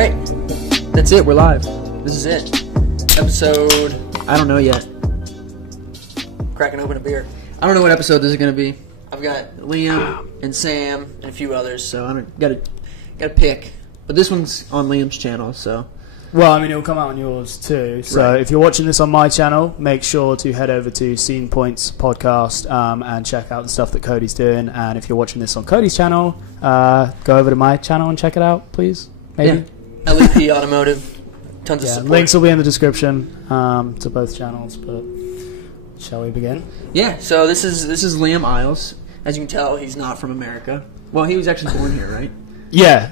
Alright, that's it, we're live. This is it. Episode, I don't know yet. Cracking open a beer. I don't know what episode this is going to be. I've got Liam and Sam and a few others, so I gotta pick. But this one's on Liam's channel, so... Well, I mean, it'll come out on yours too. So Right. if you're watching this on my channel, make sure to head over to Scene Points podcast and check out the stuff that Cody's doing. And if you're watching this on Cody's channel, go over to my channel and check it out, please. Maybe. Yeah. LEP Automotive. Tons of support. Links will be in the description to both channels. But shall we begin? Yeah. So this is Liam Eyles. As you can tell, he's not from America. Well, he was actually born here, right? Yeah.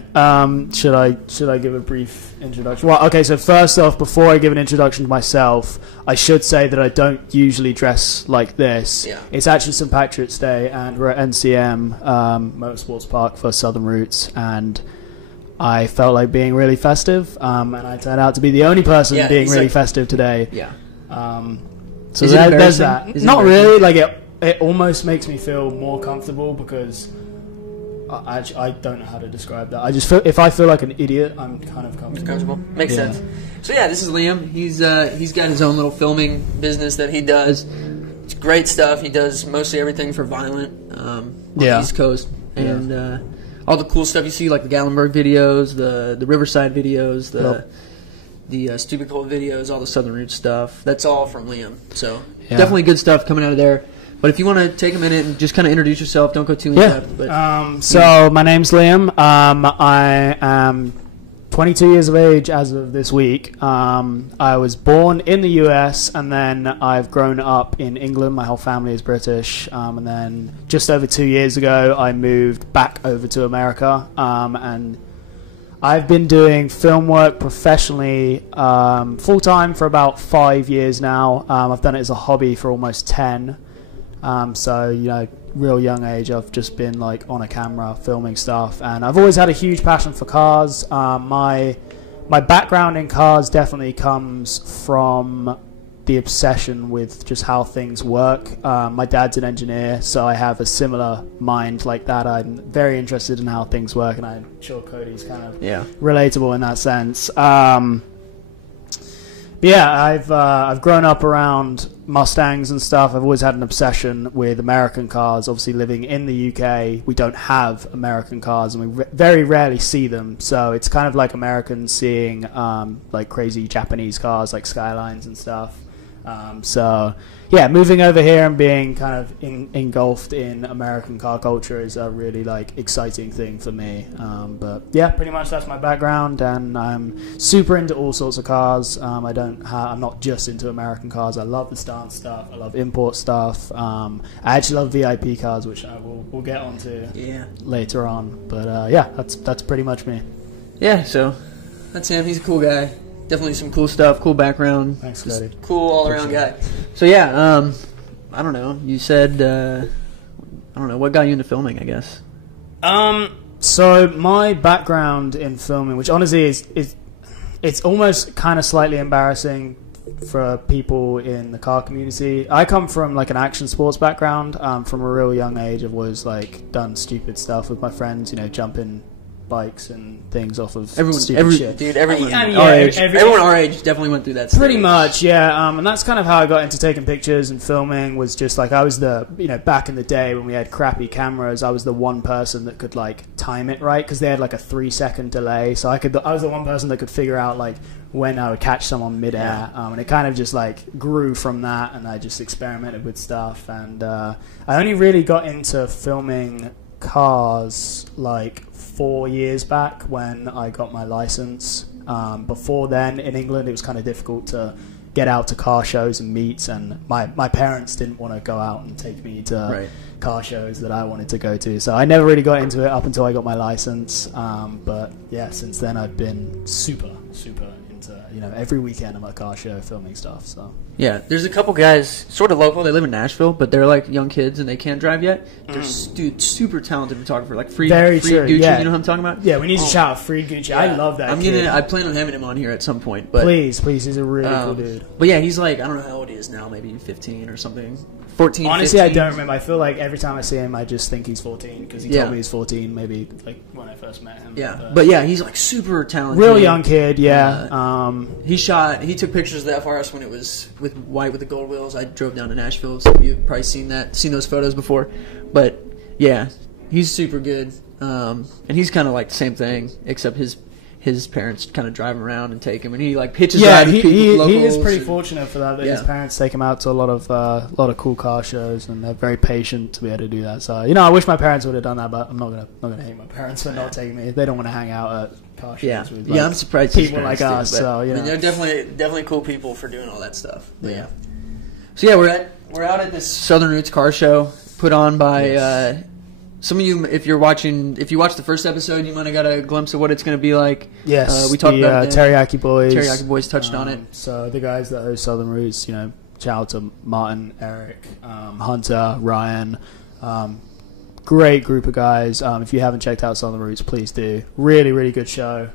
Should I give a brief introduction? Well, okay. So first off, before I give an introduction to myself, I should say that I don't usually dress like this. Yeah. It's actually St. Patrick's Day, and we're at NCM Motorsports Park for Southern Roots, and I felt like being really festive, and I turned out to be the only person being really festive today. Yeah. So there's that. Not really. Like it almost makes me feel more comfortable because. I don't know how to describe that. I just feel if I feel like an idiot, I'm kind of comfortable. Makes sense. So yeah, this is Liam. He's got his own little filming business that he does. It's great stuff. He does mostly everything for Violent on the East Coast, and all the cool stuff you see, like the Gatlinburg videos, the Riverside videos, the Stupid Cold videos, all the Southern Roots stuff. That's all from Liam. So definitely good stuff coming out of there. But if you want to take a minute and just kind of introduce yourself, don't go too in depth. But, so my name's Liam. I am 22 years of age as of this week. I was born in the US, and then I've grown up in England. My whole family is British. And then just over 2 years ago, I moved back over to America. And I've been doing film work professionally full-time for about 5 years now. I've done it as a hobby for almost 10. So, you know, real young age, I've just been like on a camera filming stuff, and I've always had a huge passion for cars. My background in cars definitely comes from the obsession with just how things work. My dad's an engineer, so I have a similar mind like that. I'm very interested in how things work, and I'm sure Cody's kind of relatable in that sense. I've grown up around Mustangs and stuff. I've always had an obsession with American cars. Obviously, living in the UK, we don't have American cars, and we very rarely see them. So it's kind of like Americans seeing like crazy Japanese cars, like Skylines and stuff. Moving over here and being kind of engulfed in American car culture is a really like exciting thing for me. But yeah, pretty much that's my background, and I'm super into all sorts of cars. I'm not just into American cars. I love the stance stuff. I love import stuff. I actually love VIP cars, which we'll get onto later on. But that's pretty much me. Yeah, so that's him. He's a cool guy. Definitely some cool stuff, cool background. Thanks, Cody. Cool all-around guy. So yeah, I don't know. You said, I don't know, what got you into filming, I guess? So my background in filming, which honestly is it's almost kind of slightly embarrassing for people in the car community. I come from like an action sports background. From a real young age, I've always like done stupid stuff with my friends, you know, jumping bikes and things off of stupid shit. Dude, everyone our age definitely went through that stage. Pretty much, yeah. And that's kind of how I got into taking pictures and filming. Was just like I was back in the day when we had crappy cameras, I was the one person that could like time it right, because they had like a 3-second delay. So I was the one person that could figure out like when I would catch someone midair. And it kind of just like grew from that, and I just experimented with stuff. And I only really got into filming cars like 4 years back when I got my license. Before then, in England, it was kind of difficult to get out to car shows and meets, and my parents didn't want to go out and take me to car shows that I wanted to go to, so I never really got into it up until I got my license. But yeah, since then I've been super into and every weekend I'm at a car show filming stuff. So yeah, there's a couple guys sort of local. They live in Nashville, but they're like young kids and they can't drive yet. They're super talented photographer, like Free Gucci. Yeah. You know what I'm talking about? Yeah, we need to shout out Free Gucci. Yeah. I love that. I plan on having him on here at some point. But please, he's a really cool dude. But yeah, he's like, I don't know how old he is now, maybe 15 or something. 14, Honestly, 15. I don't remember. I feel like every time I see him, I just think he's 14 because he told me he's 14. Maybe like when I first met him. Yeah, but yeah, he's like super talented. Real young kid. Yeah. He took pictures of the FRS when it was with white with the gold wheels. I drove down to Nashville, so you've probably seen those photos before. But yeah, he's super good, and he's kind of like the same thing, except his parents kind of drive him around and take him, and he like pitches ride with people. He is pretty fortunate for that. His parents take him out to a lot of cool car shows, and they're very patient to be able to do that. So I wish my parents would have done that, but I'm not gonna hate my parents for not taking me. They don't want to hang out at car shows with I'm surprised people like us. So I mean, they're definitely cool people for doing all that stuff. But so we're out at this Southern Roots car show put on by. Some of you, if you watched the first episode, you might have got a glimpse of what it's going to be like. Yes, we talked about Teriyaki Boys. Teriyaki Boys touched on it. So the guys that host Southern Roots, shout out to Martin, Eric, Hunter, Ryan. Great group of guys. If you haven't checked out Southern Roots, please do. Really, really good show.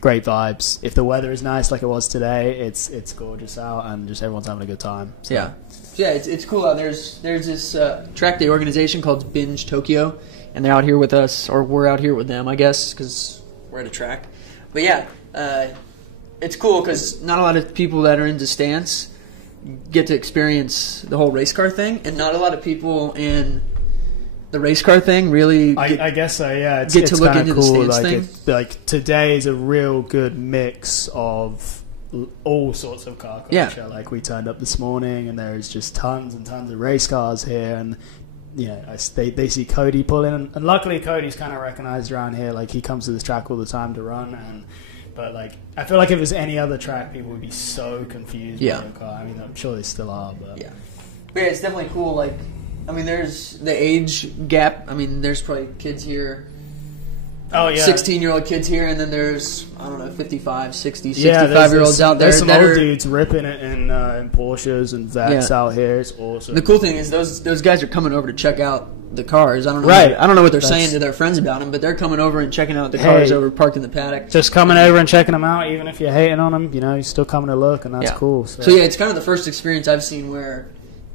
Great vibes. If the weather is nice like it was today, it's gorgeous out, and just everyone's having a good time. So. Yeah, it's cool out. There's this track day organization called Binge Tokyo, and they're out here with us, or we're out here with them, I guess, because we're at a track. But yeah, it's cool because not a lot of people that are into stance get to experience the whole race car thing, and not a lot of people in the race car thing really I guess so, yeah. It's to look into cool. The stance thing. Like today is a real good mix of all sorts of car culture. Like we turned up this morning and there's just tons and tons of race cars here, and they see Cody pull in, and luckily Cody's kind of recognized around here. Like he comes to this track all the time to run, but like I feel like if it was any other track, people would be so confused by the car. I mean, I'm sure they still are, but yeah, it's definitely cool. Like, I mean, there's the age gap. I mean, there's probably kids here. Oh, yeah. 16-year-old kids here, and then there's, I don't know, 55, 60, 65-year-olds out there. There's some old dudes ripping it in Porsches and Vets out here. It's awesome. The cool thing is those guys are coming over to check out the cars. I don't know what they're saying to their friends about them, but they're coming over and checking out the cars over parked in the paddock. Just coming over and checking them out, even if you're hating on them, you're still coming to look, and that's cool. So yeah, it's kind of the first experience I've seen where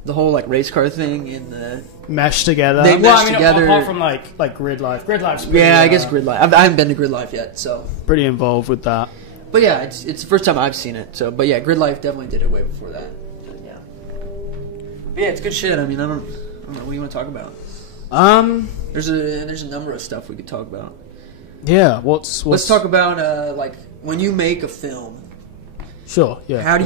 the whole like race car thing and the mesh together. They mesh together. Apart from like Grid Life. Grid Life's pretty, I guess Grid Life. I haven't been to Grid Life yet, so pretty involved with that. But yeah, it's the first time I've seen it. So, but yeah, Grid Life definitely did it way before that. Yeah. But yeah, it's good shit. I mean, I don't know. What do you want to talk about? There's a number of stuff we could talk about. Yeah. Let's talk about like when you make a film. Sure. Yeah. How do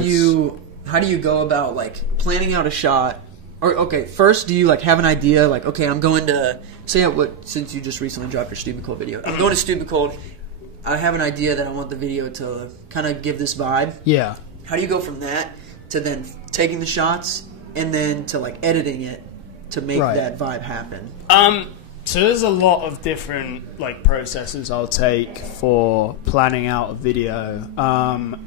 you go about like planning out a shot? Or okay, first do you like have an idea like okay, I'm going to since you just recently dropped your Stupid Cold video. I'm going to Stupid Cold. I have an idea that I want the video to kind of give this vibe. Yeah. How do you go from that to then taking the shots and then to like editing it to make that vibe happen? So there's a lot of different like processes I'll take for planning out a video.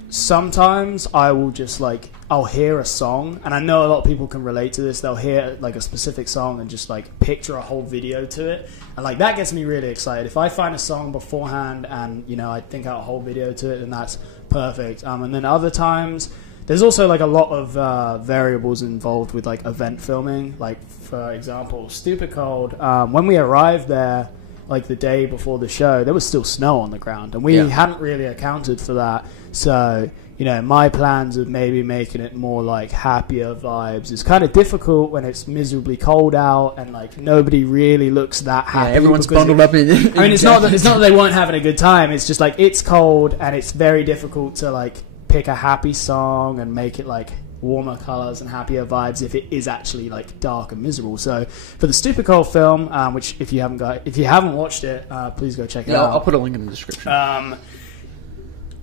Sometimes I will just I'll hear a song, and I know a lot of people can relate to this. They'll hear like a specific song and just like picture a whole video to it, and like that gets me really excited. If I find a song beforehand and I think out a whole video to it, then that's perfect. And then other times there's also like a lot of variables involved with like event filming. Like for example, Stupid Cold. When we arrived there, like the day before the show, there was still snow on the ground, and we hadn't really accounted for that. So my plans of maybe making it more like happier vibes is kind of difficult when it's miserably cold out and like nobody really looks that happy. Yeah, everyone's bundled up in I mean, it's not that they weren't having a good time. It's just like it's cold and it's very difficult to like pick a happy song and make it like warmer colors and happier vibes if it is actually like dark and miserable. So for the Stupid Cold film, which if you haven't watched it, please go check it out. I'll put a link in the description.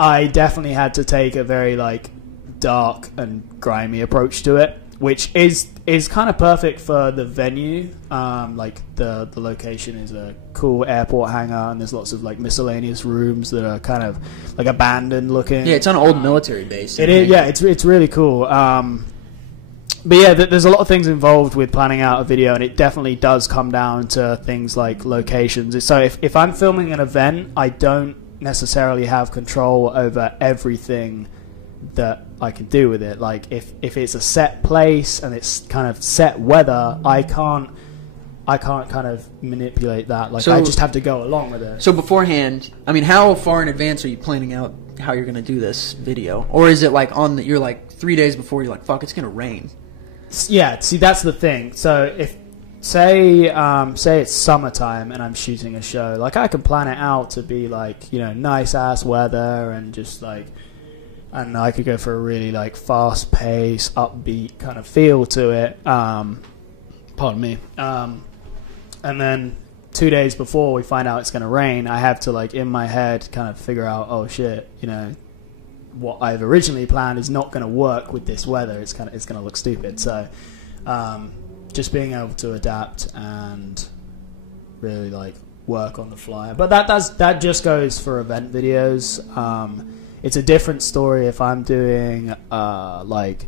I definitely had to take a very like dark and grimy approach to it, which is is kind of perfect for the venue. Like the location is a cool airport hangar, and there's lots of like miscellaneous rooms that are kind of like abandoned looking. Yeah, it's on an old military base. It is. Yeah, it's really cool. But yeah, there's a lot of things involved with planning out a video, and it definitely does come down to things like locations. So if I'm filming an event, I don't necessarily have control over everything that I can do with it. Like if it's a set place and it's kind of set weather, I can't kind of manipulate that. Like, so, I just have to go along with it. So beforehand, I mean, how far in advance are you planning out how you're going to do this video? Or is it like you're like 3 days before, you're like, fuck, it's going to rain? Yeah, see, that's the thing. So if say it's summertime and I'm shooting a show, like I can plan it out to be like, you know, nice ass weather and just like, I don't know, I could go for a really like fast pace, upbeat kind of feel to it. Pardon me. And then 2 days before we find out it's going to rain, I have to like in my head kind of figure out, oh shit, you know, what I've originally planned is not going to work with this weather. It's going to look stupid. So just being able to adapt and really like work on the fly. But that just goes for event videos. It's a different story if I'm doing like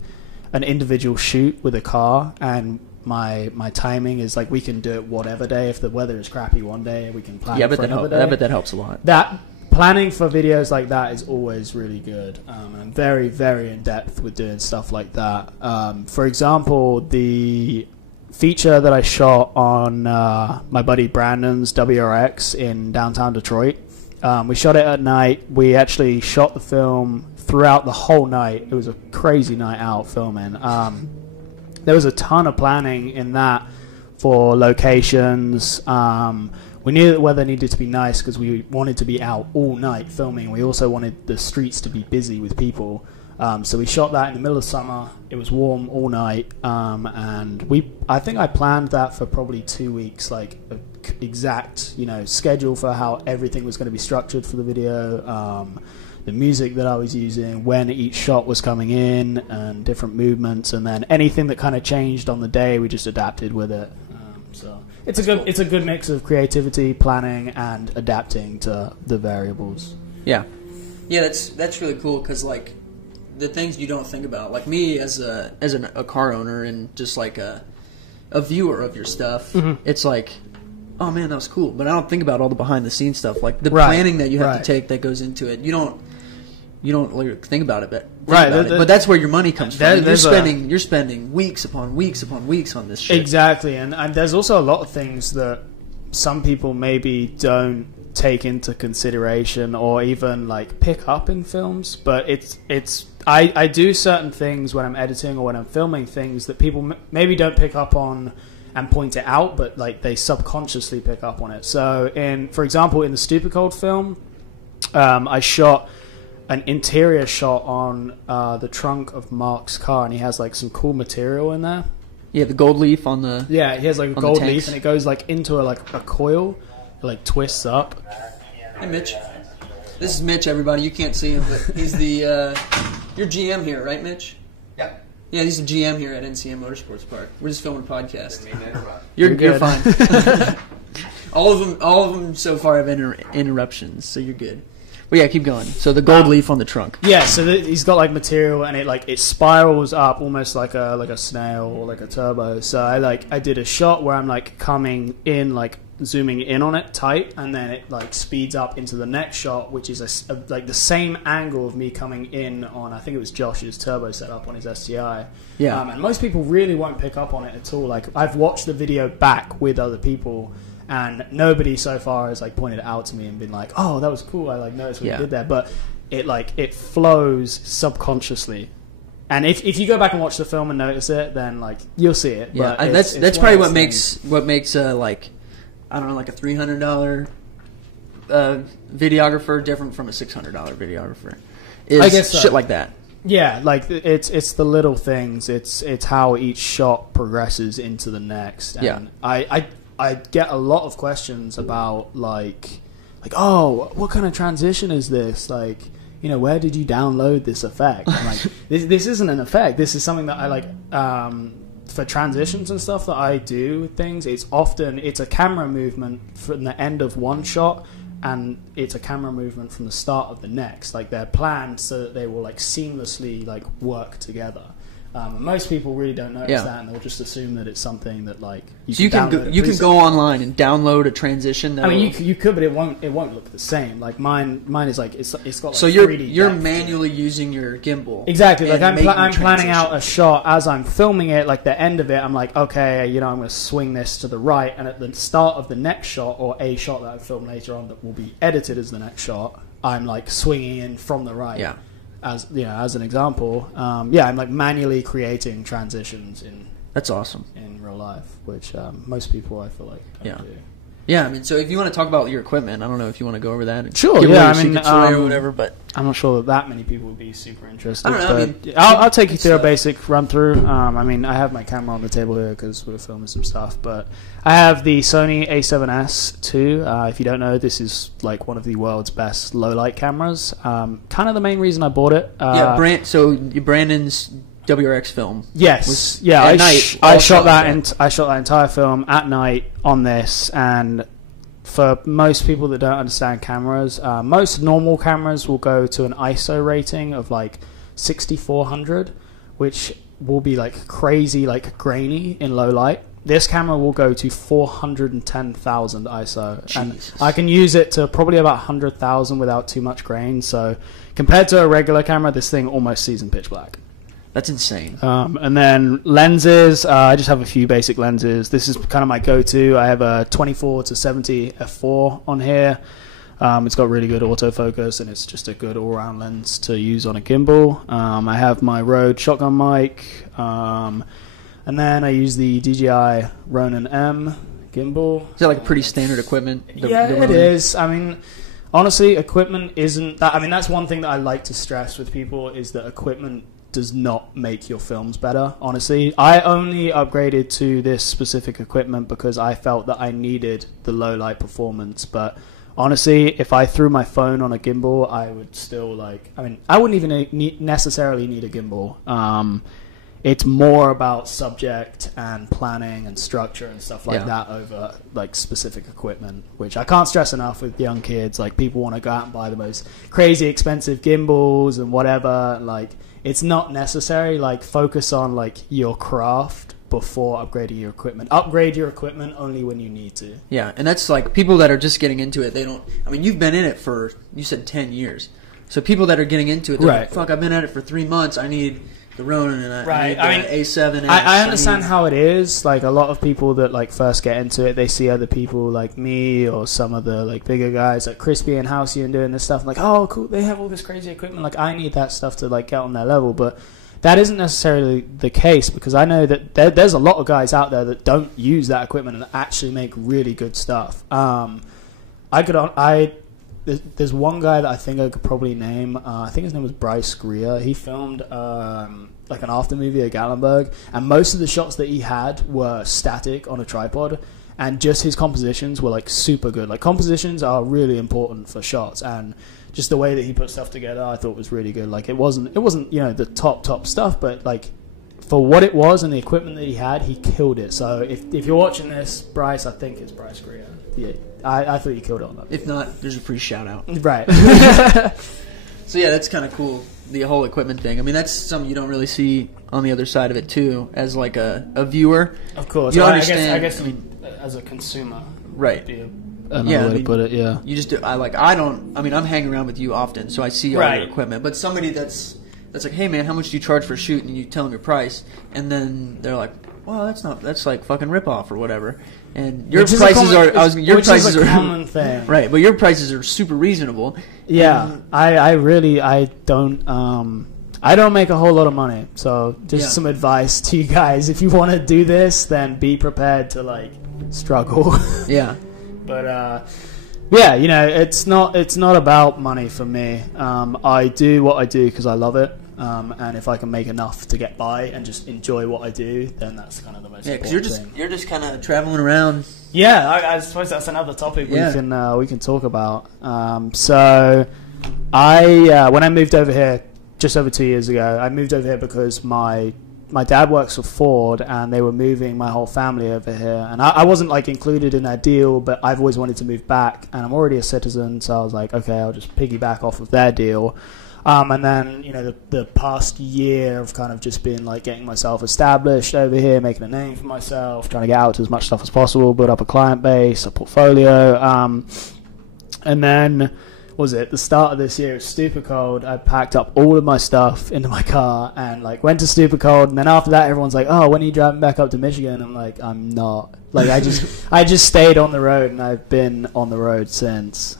an individual shoot with a car, and my timing is like we can do it whatever day. If the weather is crappy one day, we can plan it for another day. I bet that helps a lot. That planning for videos like that is always really good. I'm very, very in depth with doing stuff like that. For example, the feature that I shot on my buddy Brandon's WRX in downtown Detroit, we shot it at night. We actually shot the film throughout the whole night. It was a crazy night out filming. There was a ton of planning in that for locations. We knew that the weather needed to be nice because we wanted to be out all night filming. We also wanted the streets to be busy with people. So we shot that in the middle of summer. It was warm all night. And I think I planned that for probably 2 weeks, like a exact, you know, schedule for how everything was going to be structured for the video, the music that I was using, when each shot was coming in, and different movements, and then anything that kind of changed on the day, we just adapted with it. So it's a good mix of creativity, planning, and adapting to the variables. Yeah, that's really cool because like the things you don't think about, like me as a car owner and just like a viewer of your stuff, it's like, oh man, that was cool, but I don't think about all the behind the scenes stuff, like the planning that you have to take that goes into it. You don't really think about it, but that's where your money comes from. You're spending weeks upon weeks upon weeks on this shit. Exactly, and there's also a lot of things that some people maybe don't take into consideration or even like pick up in films. But I do certain things when I'm editing or when I'm filming things that people maybe don't pick up on and point it out, but like they subconsciously pick up on it. So for example, in the Stupid Cold film, I shot an interior shot on the trunk of Mark's car, and he has like some cool material in there. Yeah, the gold leaf on the... Yeah, he has like a gold leaf, and it goes like into a coil. It like twists up. Hey, Mitch. This is Mitch, everybody. You can't see him, but he's the... You're GM here, right, Mitch? Yeah. Yeah, he's the GM here at NCM Motorsports Park. We're just filming a podcast. You're fine. all of them so far have interruptions, so you're good. Well, yeah, keep going. So the gold leaf on the trunk. Yeah, so he's got like material, and it spirals up almost like a snail or like a turbo. So I did a shot where I'm like coming in, like zooming in on it tight, and then it like speeds up into the next shot, which is like the same angle of me coming in on, I think it was Josh's turbo setup on his STI. Yeah. And most people really won't pick up on it at all. Like I've watched the video back with other people, and nobody so far has like pointed it out to me and been like, "Oh, that was cool. I like noticed what you did there." But it flows subconsciously, and if you go back and watch the film and notice it, then like you'll see it. Yeah, but that's probably what makes like, I don't know, like a $300 videographer different from a $600 videographer. I guess shit like that. Yeah, like it's the little things. It's how each shot progresses into the next. And I get a lot of questions about like, oh, what kind of transition is this? Like, you know, where did you download this effect? I'm like, this isn't an effect. This is something that I like for transitions and stuff that I do things, it's a camera movement from the end of one shot, and it's a camera movement from the start of the next. Like, they're planned so that they will like seamlessly like work together. Most people really don't notice that, and they'll just assume that it's something that like you can go online and download a transition. I mean, you could, but it won't look the same. Like mine is like it's got like so you're manually using your gimbal. Exactly. Like I'm planning out a shot as I'm filming it. Like the end of it, I'm like, okay, I'm going to swing this to the right, and at the start of the next shot, or a shot that I film later on that will be edited as the next shot, I'm like swinging in from the right. Yeah. As an example, I'm like manually creating transitions in. That's awesome. In real life, which most people I feel like don't do. Yeah, I mean, so if you want to talk about your equipment, I don't know if you want to go over that. Sure, yeah, I mean, or whatever, but I'm not sure that many people would be super interested. I don't know. But I'll take you through a basic run through. I mean, I have my camera on the table here because we're filming some stuff, but I have the Sony A7S II. If you don't know, this is like one of the world's best low light cameras. Kind of the main reason I bought it. So Brandon's WRX film. Yes, I shot that entire film at night on this, and for most people that don't understand cameras, most normal cameras will go to an ISO rating of like 6400, which will be like crazy, like grainy in low light. This camera will go to 410,000 ISO. Jesus. And I can use it to probably about 100,000 without too much grain. So compared to a regular camera, this thing almost sees in pitch black. That's insane. And then lenses, I just have a few basic lenses. This is kind of my go-to. I have a 24 to 70 f4 on here. It's got really good autofocus, and it's just a good all-round lens to use on a gimbal. I have my Rode shotgun mic, and then I use the DJI Ronin M gimbal. Is that like pretty standard equipment? It is. I mean, honestly, equipment isn't that. I mean, that's one thing that I like to stress with people, is that equipment does not make your films better. Honestly, I only upgraded to this specific equipment because I felt that I needed the low light performance. But honestly, if I threw my phone on a gimbal, I would still I wouldn't even necessarily need a gimbal. It's more about subject and planning and structure and stuff like that over like specific equipment, which I can't stress enough with young kids. Like, people want to go out and buy the most crazy expensive gimbals and whatever. Like, it's not necessary. Like, focus on like your craft before upgrading your equipment. Upgrade your equipment only when you need to. Yeah, and that's like people that are just getting into it. They don't. I mean, you've been in it for, you said 10 years. So people that are getting into it, they're like, fuck, I've been at it for 3 months. I need the Ronin and I need the A7S. I understand how it is. Like, a lot of people that like first get into it, they see other people like me or some of the like bigger guys like Crispy and Housey and doing this stuff. Like, oh, cool, they have all this crazy equipment. Like, I need that stuff to like get on their level. But that isn't necessarily the case, because I know that there's a lot of guys out there that don't use that equipment and actually make really good stuff. There's one guy that I think I could probably name. I think his name was Bryce Greer. He filmed like an after movie at Gatlinburg, and most of the shots that he had were static on a tripod, and just his compositions were like super good. Like, compositions are really important for shots, and just the way that he put stuff together, I thought was really good. Like, it wasn't the top stuff, but like, for what it was and the equipment that he had, he killed it. So if you're watching this, Bryce, I think it's Bryce Greer. Yeah, I thought you killed it on that. If not, there's a free shout out. Right. So yeah, that's kind of cool, the whole equipment thing. I mean, that's something you don't really see on the other side of it too, as like a viewer. Of course. You understand. I guess as a consumer. Right. Another way to put it, yeah. You just do. I'm hanging around with you often, so I see all your equipment. But somebody that's like, hey man, how much do you charge for a shoot? And you tell them your price, and then they're like, well, that's like fucking ripoff or whater. And your prices are a common thing, right? But your prices are super reasonable. Yeah, I don't make a whole lot of money, so just some advice to you guys: if you want to do this, then be prepared to like struggle. Yeah, but it's not about money for me. I do what I do because I love it. And if I can make enough to get by and just enjoy what I do, then that's kind of the most important thing. You're just kind of traveling around. Yeah, I suppose that's another topic we can talk about. So when I moved over here just over 2 years ago, I moved over here because my my dad works for Ford, and they were moving my whole family over here, and I wasn't like included in that deal, but I've always wanted to move back, and I'm already a citizen, so I was like, okay, I'll just piggyback off of their deal. And then, you know, the past year of kind of just been like getting myself established over here, making a name for myself, trying to get out to as much stuff as possible, build up a client base, a portfolio. And then, was it the start of this year? It was super cold. I packed up all of my stuff into my car and like went to super cold. And then after that, everyone's like, "Oh, when are you driving back up to Michigan?" I'm like, "I'm not." Like I just stayed on the road, and I've been on the road since.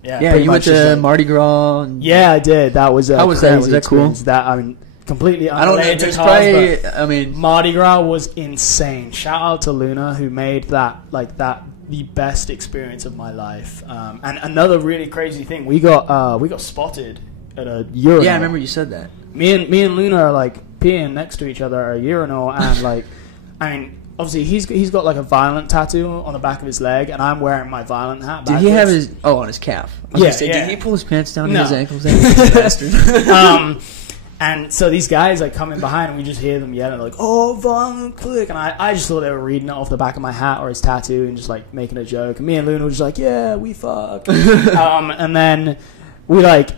Yeah, you went to Mardi Gras. Yeah, I did. That was how was that? Was that cool? That, I mean, completely unrelated to cars, but I mean, Mardi Gras was insane. Shout out to Luna, who made that the best experience of my life. And another really crazy thing, we got spotted at a urinal. Yeah, I remember you said that. Me and Luna are like peeing next to each other at a urinal, and like, I mean. Obviously, he's got like a violent tattoo on the back of his leg, and I'm wearing my violent hat. Did he have his on his calf? Did he pull his pants down to his ankles? Bastard. And so these guys like come in behind, and we just hear them yelling like, "Oh, violent click!" And I just thought they were reading it off the back of my hat or his tattoo and just like making a joke. And me and Luna were just like, "Yeah, we fuck." And then we like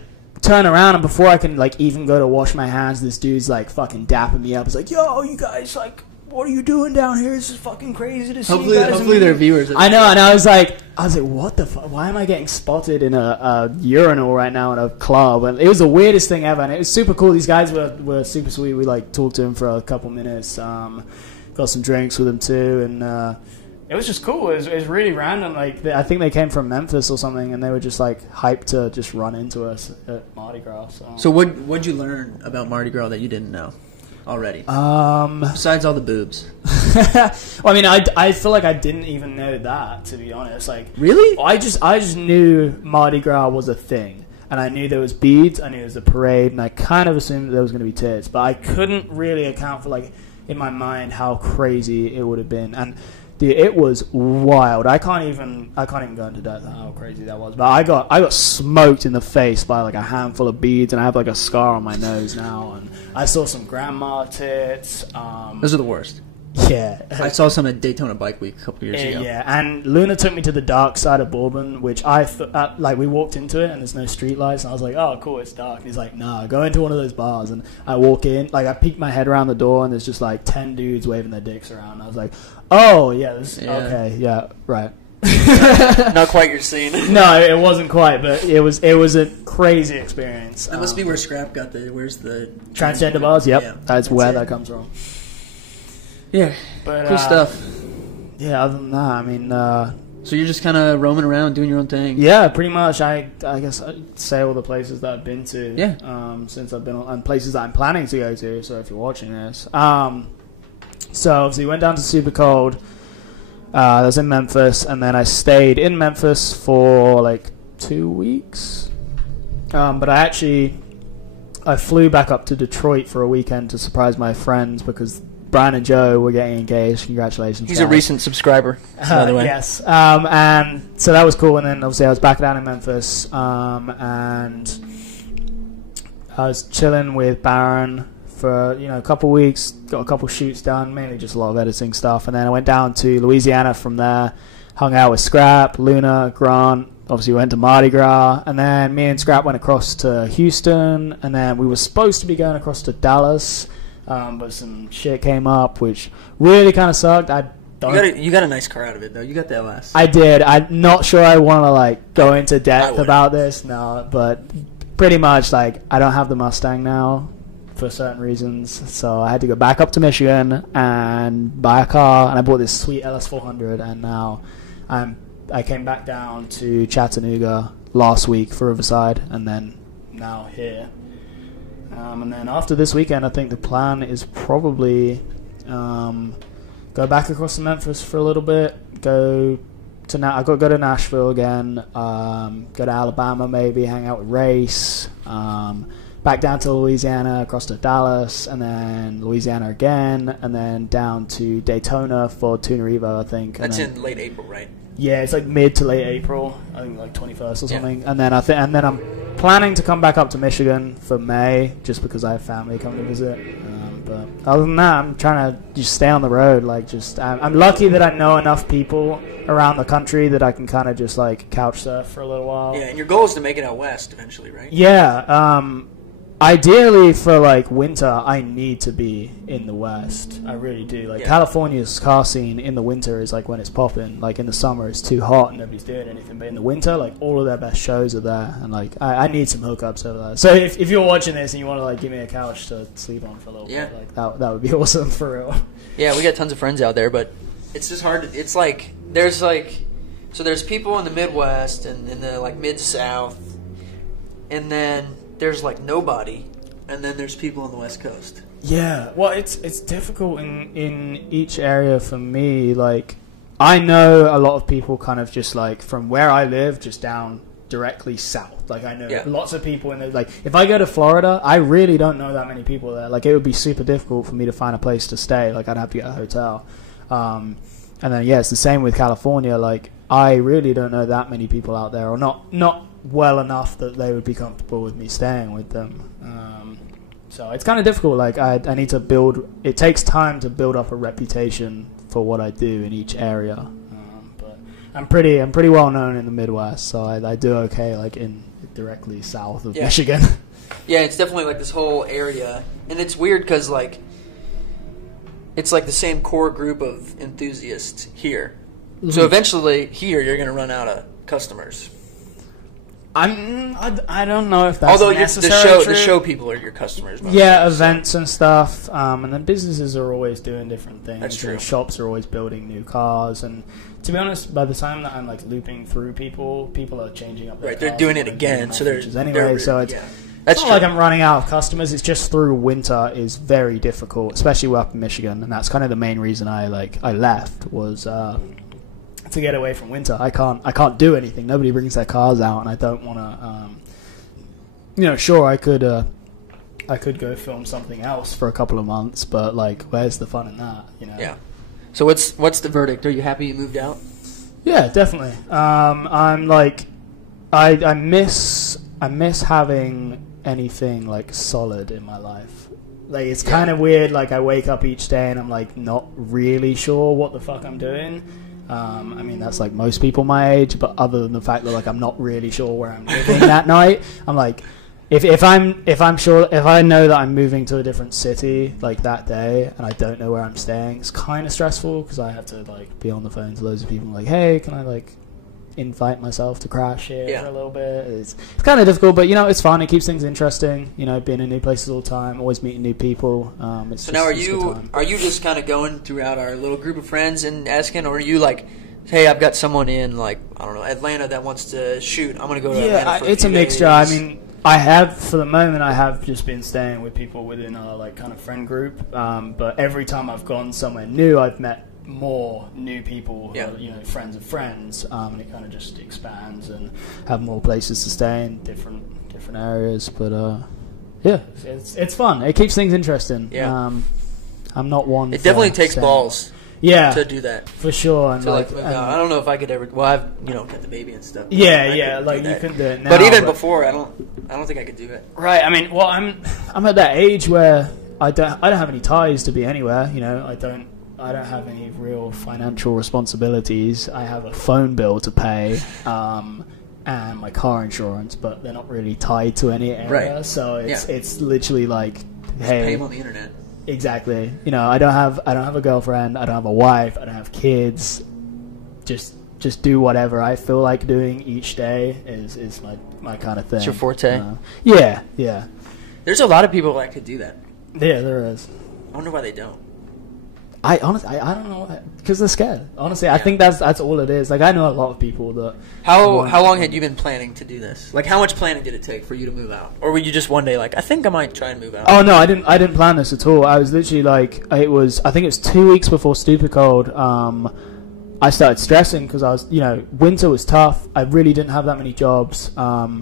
turn around, and before I can like even go to wash my hands, this dude's like fucking dapping me up. He's like, "Yo, you guys like." What are you doing down here? This is fucking crazy to see you guys. Hopefully they're viewers. I know, and I was like, what the fuck? Why am I getting spotted in a urinal right now in a club? And it was the weirdest thing ever, and it was super cool. These guys were super sweet. We like talked to them for a couple minutes, got some drinks with them too, and it was just cool. It was really random. Like I think they came from Memphis or something, and they were just like hyped to just run into us at Mardi Gras. So what'd you learn about Mardi Gras that you didn't know already? Besides all the boobs. Well, I mean, I feel like I didn't even know that, to be honest. Like, really? I just knew Mardi Gras was a thing, and I knew there was beads, I knew there was a parade, and I kind of assumed that there was going to be tits, but I couldn't really account for like in my mind how crazy it would have been. And dude, it was wild. I can't even go into depth how crazy that was. But I got smoked in the face by like a handful of beads, and I have like a scar on my nose now. And I saw some grandma tits. Those are the worst. Yeah, I saw some at Daytona Bike Week a couple years ago. Yeah, and Luna took me to the dark side of Bourbon, which I like. We walked into it, and there's no street lights, and I was like, "Oh, cool, it's dark." And he's like, "Nah, go into one of those bars." And I walk in, like I peek my head around the door, and there's just like 10 dudes waving their dicks around. And I was like, "Oh, yeah, okay, yeah, right." Not quite your scene. No, it wasn't quite, but it was a crazy experience. That must be where Scrap got where's the transgender bars? Yep, yeah, that's where that comes from. Yeah, but cool stuff. Yeah, other than that, I mean, so you're just kind of roaming around doing your own thing. Yeah, pretty much. I guess I'd say all the places that I've been to. Yeah. Since I've been and places that I'm planning to go to. So if you're watching this, so obviously went down to Super Cold. I was in Memphis, and then I stayed in Memphis for like 2 weeks. But I flew back up to Detroit for a weekend to surprise my friends because Brian and Joe were getting engaged. Congratulations. He's a recent subscriber, by the way. Yes. And so that was cool. And then obviously I was back down in Memphis. And I was chilling with Baron for a couple of weeks. Got a couple shoots done, mainly just a lot of editing stuff. And then I went down to Louisiana from there. Hung out with Scrap, Luna, Grant. Obviously went to Mardi Gras. And then me and Scrap went across to Houston. And then we were supposed to be going across to Dallas. But some shit came up, which really kind of sucked. You got a nice car out of it, though. You got the LS. I did. I'm not sure I want to like go into depth about this. No, but pretty much like I don't have the Mustang now for certain reasons, so I had to go back up to Michigan and buy a car. And I bought this sweet LS400, and now I came back down to Chattanooga last week for Riverside, and then now here. And then after this weekend, I think the plan is probably go back across to Memphis for a little bit. I've got to go to Nashville again. Go to Alabama maybe, hang out with Race. Back down to Louisiana, across to Dallas, and then Louisiana again, and then down to Daytona for Tuna Evo, I think. That's in late April, right? Yeah, it's like mid to late April. I think like 21st or something. Yeah. And then I'm planning to come back up to Michigan for May, just because I have family coming to visit. But other than that, I'm trying to just stay on the road. Like, I'm lucky that I know enough people around the country that I can kind of just like couch surf for a little while. Yeah, and your goal is to make it out west eventually, right? Yeah. Ideally, for like winter, I need to be in the West. I really do. Like California's car scene in the winter is like when it's popping. Like in the summer, it's too hot and nobody's doing anything. But in the winter, like all of their best shows are there, and like I need some hookups over there. So if you're watching this and you want to like give me a couch to sleep on for a little bit, like that would be awesome for real. Yeah, we got tons of friends out there, but it's just hard. It's like there's people in the Midwest and in the like Mid-South, and then there's like nobody, and then there's people on the West Coast. Yeah, well, it's difficult in each area for me. Like, I know a lot of people kind of just like from where I live, just down directly south. Like, I know lots of people in the, like, if I go to Florida, I really don't know that many people there. Like, it would be super difficult for me to find a place to stay. Like, I'd have to get a hotel. And then, yeah, it's the same with California. Like, I really don't know that many people out there, or not well enough that they would be comfortable with me staying with them. So it's kind of difficult. Like I need to build. It takes time to build up a reputation for what I do in each area. But I'm pretty well known in the Midwest, so I do okay. Like in directly south of Michigan. Yeah, it's definitely like this whole area, and it's weird because like it's like the same core group of enthusiasts here. Mm-hmm. So eventually, here you're going to run out of customers. I don't know if that's the show people are your customers. Yeah, events and stuff, and then businesses are always doing different things. That's true. Shops are always building new cars, and to be honest, by the time that I'm like looping through people are changing up their cars. They're doing it again, so they're anyway. So it's that's not like I'm running out of customers. It's just through winter is very difficult, especially up in Michigan, and that's kind of the main reason I left was. To get away from winter, I can't do anything. Nobody brings their cars out, and I don't want to. Sure, I could go film something else for a couple of months, but like, where's the fun in that? Yeah. So what's the verdict? Are you happy you moved out? Yeah, definitely. I'm like, I miss having anything like solid in my life. Like, it's kind of weird. Like, I wake up each day and I'm like not really sure what the fuck I'm doing. I mean, that's like most people my age, but other than the fact that like I'm not really sure where I'm living that night, I'm like, if I know that I'm moving to a different city like that day and I don't know where I'm staying, it's kind of stressful because I have to like be on the phone to loads of people like, hey, can I like invite myself to crash here for a little bit? It's kind of difficult, but it's fun. It keeps things interesting. Being in new places all the time, always meeting new people. So now, are you just kind of going throughout our little group of friends and asking, or are you like, hey, I've got someone in like I don't know Atlanta that wants to shoot. I'm gonna go to Atlanta for it's a mixture. Days. I mean, I have just been staying with people within our like kind of friend group. But every time I've gone somewhere new, I've met more new people who are, friends of friends, and it kind of just expands and have more places to stay in different areas. But it's fun. It keeps things interesting. I'm not one. It definitely takes balls. To do that for sure. And I don't know if I could ever. Well, I've got the baby and stuff. Like you can do it now. But even before, I don't think I could do it. Right. I mean, well, I'm at that age where I don't have any ties to be anywhere. I don't have any real financial responsibilities. I have a phone bill to pay, and my car insurance, but they're not really tied to any area. Right. So it's literally like, hey, pay them on the internet. Exactly. I don't have a girlfriend. I don't have a wife. I don't have kids. Just do whatever I feel like doing each day is my kind of thing. It's your forte. Yeah. There's a lot of people that could do that. Yeah, there is. I wonder why they don't. I honestly, I don't know, because they're scared. Honestly, I think that's all it is. Like, I know a lot of people that. How long had you been planning to do this? Like, how much planning did it take for you to move out, or were you just one day like, I think I might try and move out? Oh no, I didn't plan this at all. I was literally like, I think it was 2 weeks before Stupid Cold. I started stressing because I was, winter was tough. I really didn't have that many jobs. I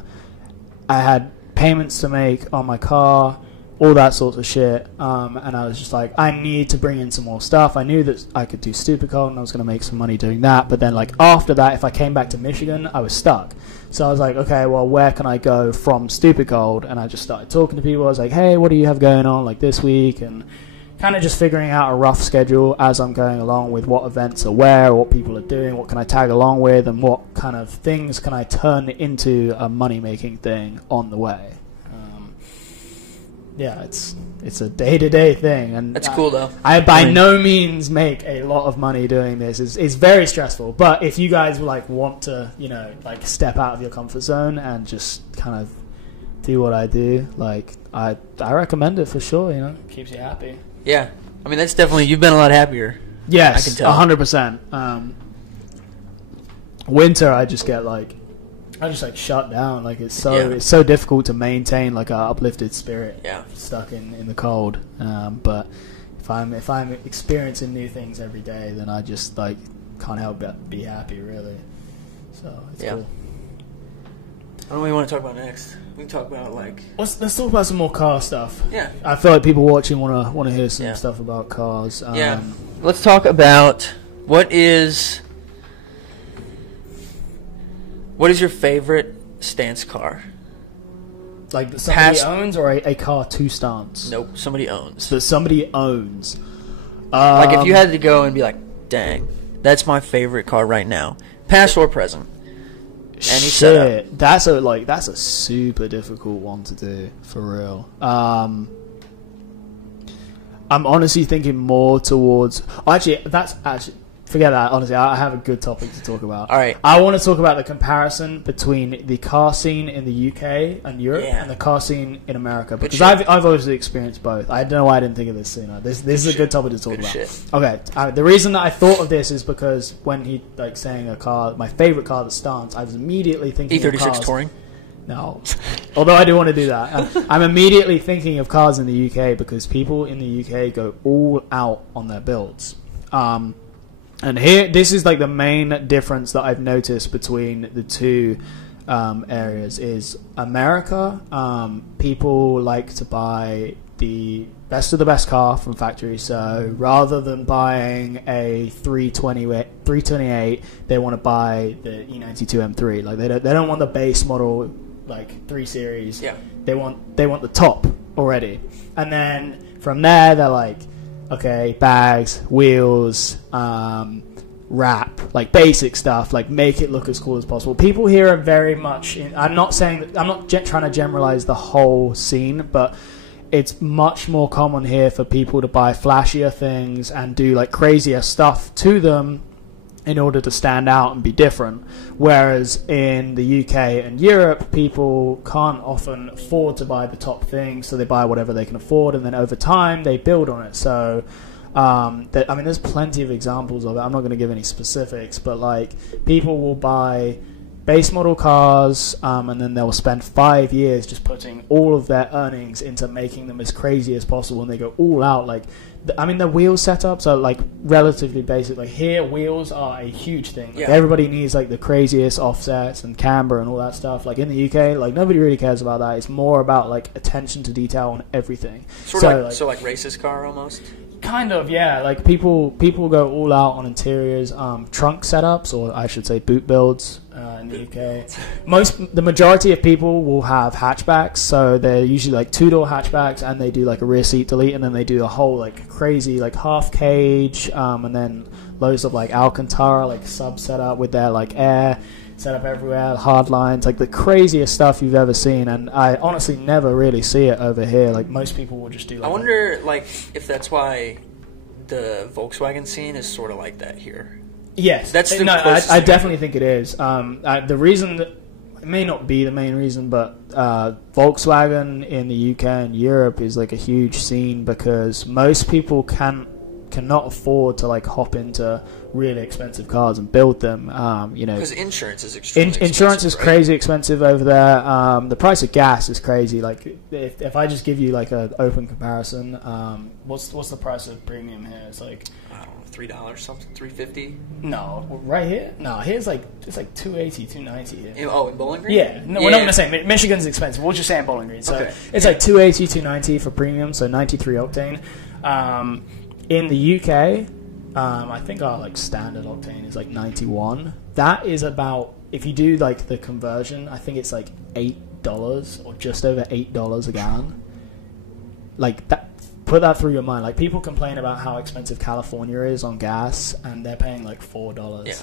had payments to make on my car. All that sort of shit, and I was just like, I need to bring in some more stuff. I knew that I could do Stupid Cold, and I was going to make some money doing that. But then, like, after that, if I came back to Michigan, I was stuck. So I was like, okay, well, where can I go from Stupid Cold? And I just started talking to people. I was like, hey, what do you have going on, like, this week? And kind of just figuring out a rough schedule as I'm going along with what events are where, what people are doing, what can I tag along with, and what kind of things can I turn into a money-making thing on the way. Yeah, it's a day-to-day thing, and that's cool though. I by no means make a lot of money doing this. It's very stressful, but if you guys like want to, like step out of your comfort zone and just kind of do what I do, like I recommend it for sure. Keeps you happy. Yeah, I mean that's definitely, you've been a lot happier. Yes, I can tell. 100%. Winter, I just shut down. Like it's so difficult to maintain like a uplifted spirit. Yeah. Stuck in the cold. But if I'm experiencing new things every day, then I just like can't help but be happy, really. So it's cool. What do we want to talk about next? We can talk about like. Let's talk about some more car stuff. Yeah. I feel like people watching want to hear some stuff about cars. Yeah. Let's talk about what is your favorite stance car? Like that somebody owns, or a car to stance? Nope, somebody owns. That somebody owns. Like if you had to go and be like, dang, that's my favorite car right now, past or present. Shit, that's a super difficult one to do, for real. I'm honestly thinking more towards. Forget that. Honestly, I have a good topic to talk about. All right. I want to talk about the comparison between the car scene in the UK and Europe and the car scene in America, because I've obviously experienced both. I don't know why I didn't think of this sooner. This is a good topic to talk about. Shit. Okay. The reason that I thought of this is because when he like saying a car, my favorite car, the stance, I was immediately thinking E36 of cars. Touring. No. Although I do want to do that. I'm immediately thinking of cars in the UK because people in the UK go all out on their builds. And this is like the main difference that I've noticed between the two areas is America. People like to buy the best of the best car from factory. So rather than buying a 328, they want to buy the E92 M3. Like they don't want the base model like 3 Series. Yeah. They want the top already, and then from there they're like, okay, bags, wheels, wrap, like basic stuff, like make it look as cool as possible. People here are very much I'm not trying to generalize the whole scene, but it's much more common here for people to buy flashier things and do like crazier stuff to them in order to stand out and be different. Whereas in the UK and Europe, people can't often afford to buy the top thing, so they buy whatever they can afford, and then over time they build on it. So there's plenty of examples of it. I'm not going to give any specifics, but like people will buy base model cars, and then they'll spend 5 years just putting all of their earnings into making them as crazy as possible, and they go all out. Like, the wheel setups are like relatively basic. Like here, wheels are a huge thing. Like, everybody needs like the craziest offsets and camber and all that stuff. Like in the UK, like nobody really cares about that. It's more about like attention to detail on everything. So like racist car almost. Kind of, yeah. Like people go all out on interiors, trunk setups, or I should say boot builds in the UK. The majority of people will have hatchbacks, so they're usually like 2-door hatchbacks, and they do like a rear seat delete, and then they do a whole like crazy like half cage, and then loads of like Alcantara like sub setup with their like air set up everywhere, hard lines, like the craziest stuff you've ever seen. And I honestly never really see it over here. Like most people will just do like I wonder like if that's why the Volkswagen scene is sort of like that here. Yes, that's the I definitely think it is. The reason that it may not be the main reason, but Volkswagen in the UK and Europe is like a huge scene because most people cannot afford to like hop into really expensive cars and build them. Because insurance is extremely insurance is crazy expensive over there. The price of gas is crazy. Like if I just give you like an open comparison, what's the price of premium here? It's like $3 something, $3.50. No, right here. No, here's like it's like $2.80, $2.90 here. In Bowling Green? Yeah, no, we're not gonna say Michigan's expensive. We'll just say in Bowling Green. So it's like $2.80, $2.90 for premium. So 93 octane. In the UK, I think our like standard octane is like 91. That is about, if you do like the conversion, I think it's like $8 or just over $8 a gallon. Like put that through your mind. Like, people complain about how expensive California is on gas, and they're paying like $4. Yeah.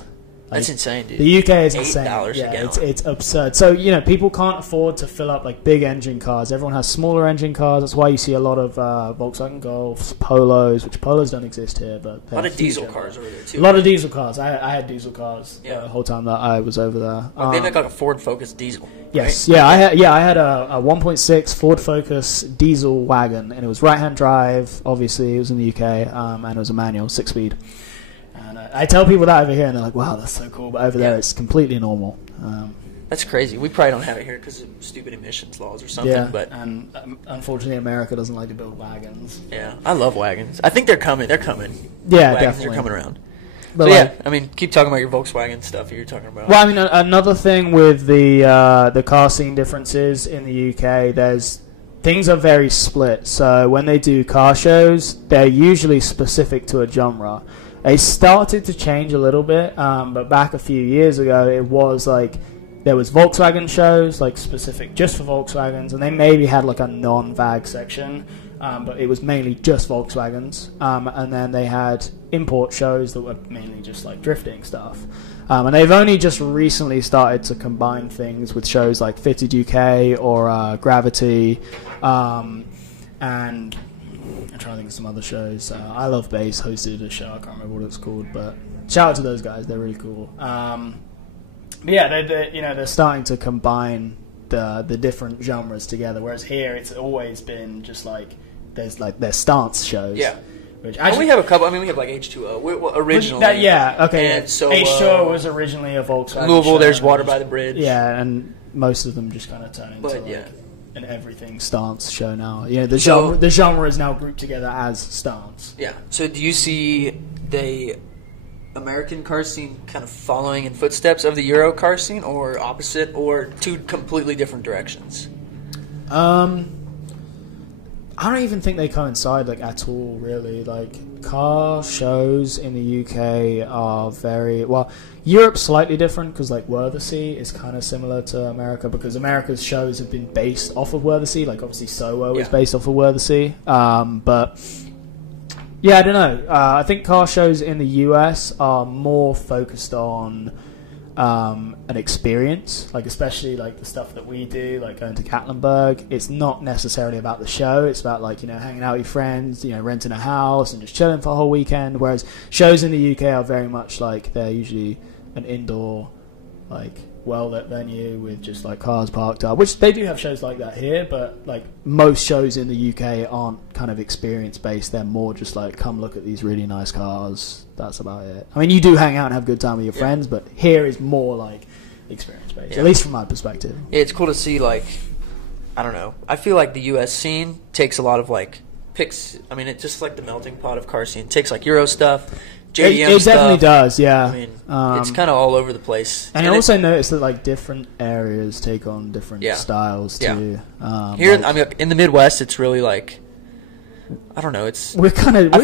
Like, that's insane, dude. The UK is insane. $8 a gallon. It's absurd. So, you know, people can't afford to fill up like big engine cars. Everyone has smaller engine cars. That's why you see a lot of Volkswagen Golfs, Polos, which Polos don't exist here, but a lot of diesel cars over there too. A lot of diesel cars. I had diesel cars the whole time that I was over there. They make like a Ford Focus diesel. Yes, right? I had a 1.6 Ford Focus diesel wagon, and it was right-hand drive. Obviously, it was in the UK, and it was a manual, 6-speed. And I tell people that over here, and they're like, "Wow, that's so cool." But over there, it's completely normal. That's crazy. We probably don't have it here because of stupid emissions laws or something. Yeah, but and unfortunately, America doesn't like to build wagons. Yeah, I love wagons. I think they're coming. They're coming. Yeah, wagons definitely. are coming around. But so like, yeah, I mean, keep talking about your Volkswagen stuff you're talking about. Well, I mean, another thing with the car scene differences in the UK, things are very split. So when they do car shows, they're usually specific to a genre. It started to change a little bit, but back a few years ago, it was like there was Volkswagen shows, like specific just for Volkswagens, and they maybe had like a non-VAG section, but it was mainly just Volkswagens. And then they had import shows that were mainly just like drifting stuff. And they've only just recently started to combine things with shows like Fitted UK or Gravity, and I'm trying to think of some other shows. I Love Bass hosted a show. I can't remember what it's called, but shout out to those guys. They're really cool. But yeah, they're starting to combine the different genres together. Whereas here, it's always been just like their stance shows. Yeah. Which actually, we have a couple. I mean, we have like H2O originally. Okay. And so H2O was originally a Volkswagen. Louisville, show, there's Water by the Bridge. Yeah, and most of them just kind of turn into an everything stance show now. Yeah, the genre is now grouped together as stance. Yeah. So do you see the American car scene kind of following in footsteps of the Euro car scene, or opposite, or two completely different directions? I don't even think they coincide like at all, really. Like, car shows in the UK are very well. Europe's slightly different because like Worthersea is kind of similar to America, because America's shows have been based off of Worthersea. Like, obviously Soho is based off of Worthersea, but yeah, I don't know. I think car shows in the US are more focused on an experience, like especially like the stuff that we do, like going to Gatlinburg. It's not necessarily about the show. It's about like, you know, hanging out with your friends, you know, renting a house and just chilling for a whole weekend. Whereas shows in the UK are very much like they're usually an indoor, like well-lit venue with just like cars parked up, which they do have shows like that here, but like most shows in the UK aren't kind of experience based. They're more just like, come look at these really nice cars. That's about it. I mean, you do hang out and have a good time with your friends, but here is more like experience based, at least from my perspective. Yeah, it's cool to see, like, I don't know, I feel like the US scene takes a lot of like picks. I mean, it's just like the melting pot of car scene. It takes like Euro stuff, JDM it definitely does, yeah. I mean, it's kind of all over the place. And I also noticed that like different areas take on different styles too. Here, I mean, in the Midwest, it's really like, I don't know. I feel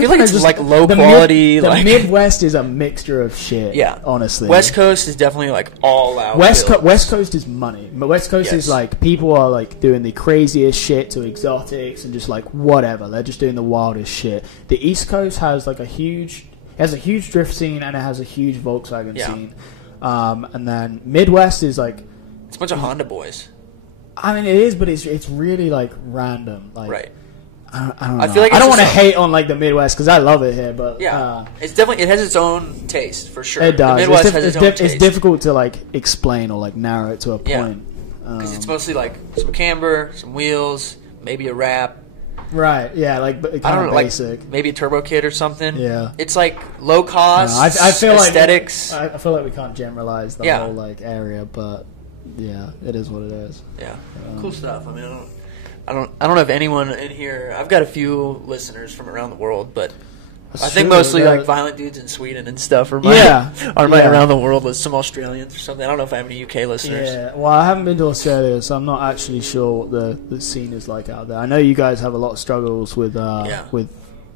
like it's just like low quality. The Midwest is a mixture of shit. Yeah, honestly. West Coast is definitely like all out. West Coast is money. But West Coast is like people are like doing the craziest shit to exotics and just like whatever. They're just doing the wildest shit. The East Coast has like a huge drift scene, and it has a huge Volkswagen scene. And then Midwest is like it's a bunch of Honda boys. I mean, it is, but it's really like random. Like, right. I don't know. I feel like I don't want to hate on like the Midwest because I love it here, but it's definitely, it has its own taste for sure. It does. The Midwest has its own taste. It's difficult to like explain or like narrow it to a point because it's mostly like some camber, some wheels, maybe a wrap. Right. Yeah. Like kind of basic. Like maybe a turbo kit or something. Yeah. It's like low cost. I feel aesthetics. I feel like we can't generalize the whole like area, but yeah, it is what it is. Yeah. Cool stuff. I mean, I don't know if anyone in here. I've got a few listeners from around the world, but I think mostly like violent dudes in Sweden and stuff are around the world with some Australians or something. I don't know if I have any UK listeners. Yeah, well, I haven't been to Australia, so I'm not actually sure what the scene is like out there. I know you guys have a lot of struggles with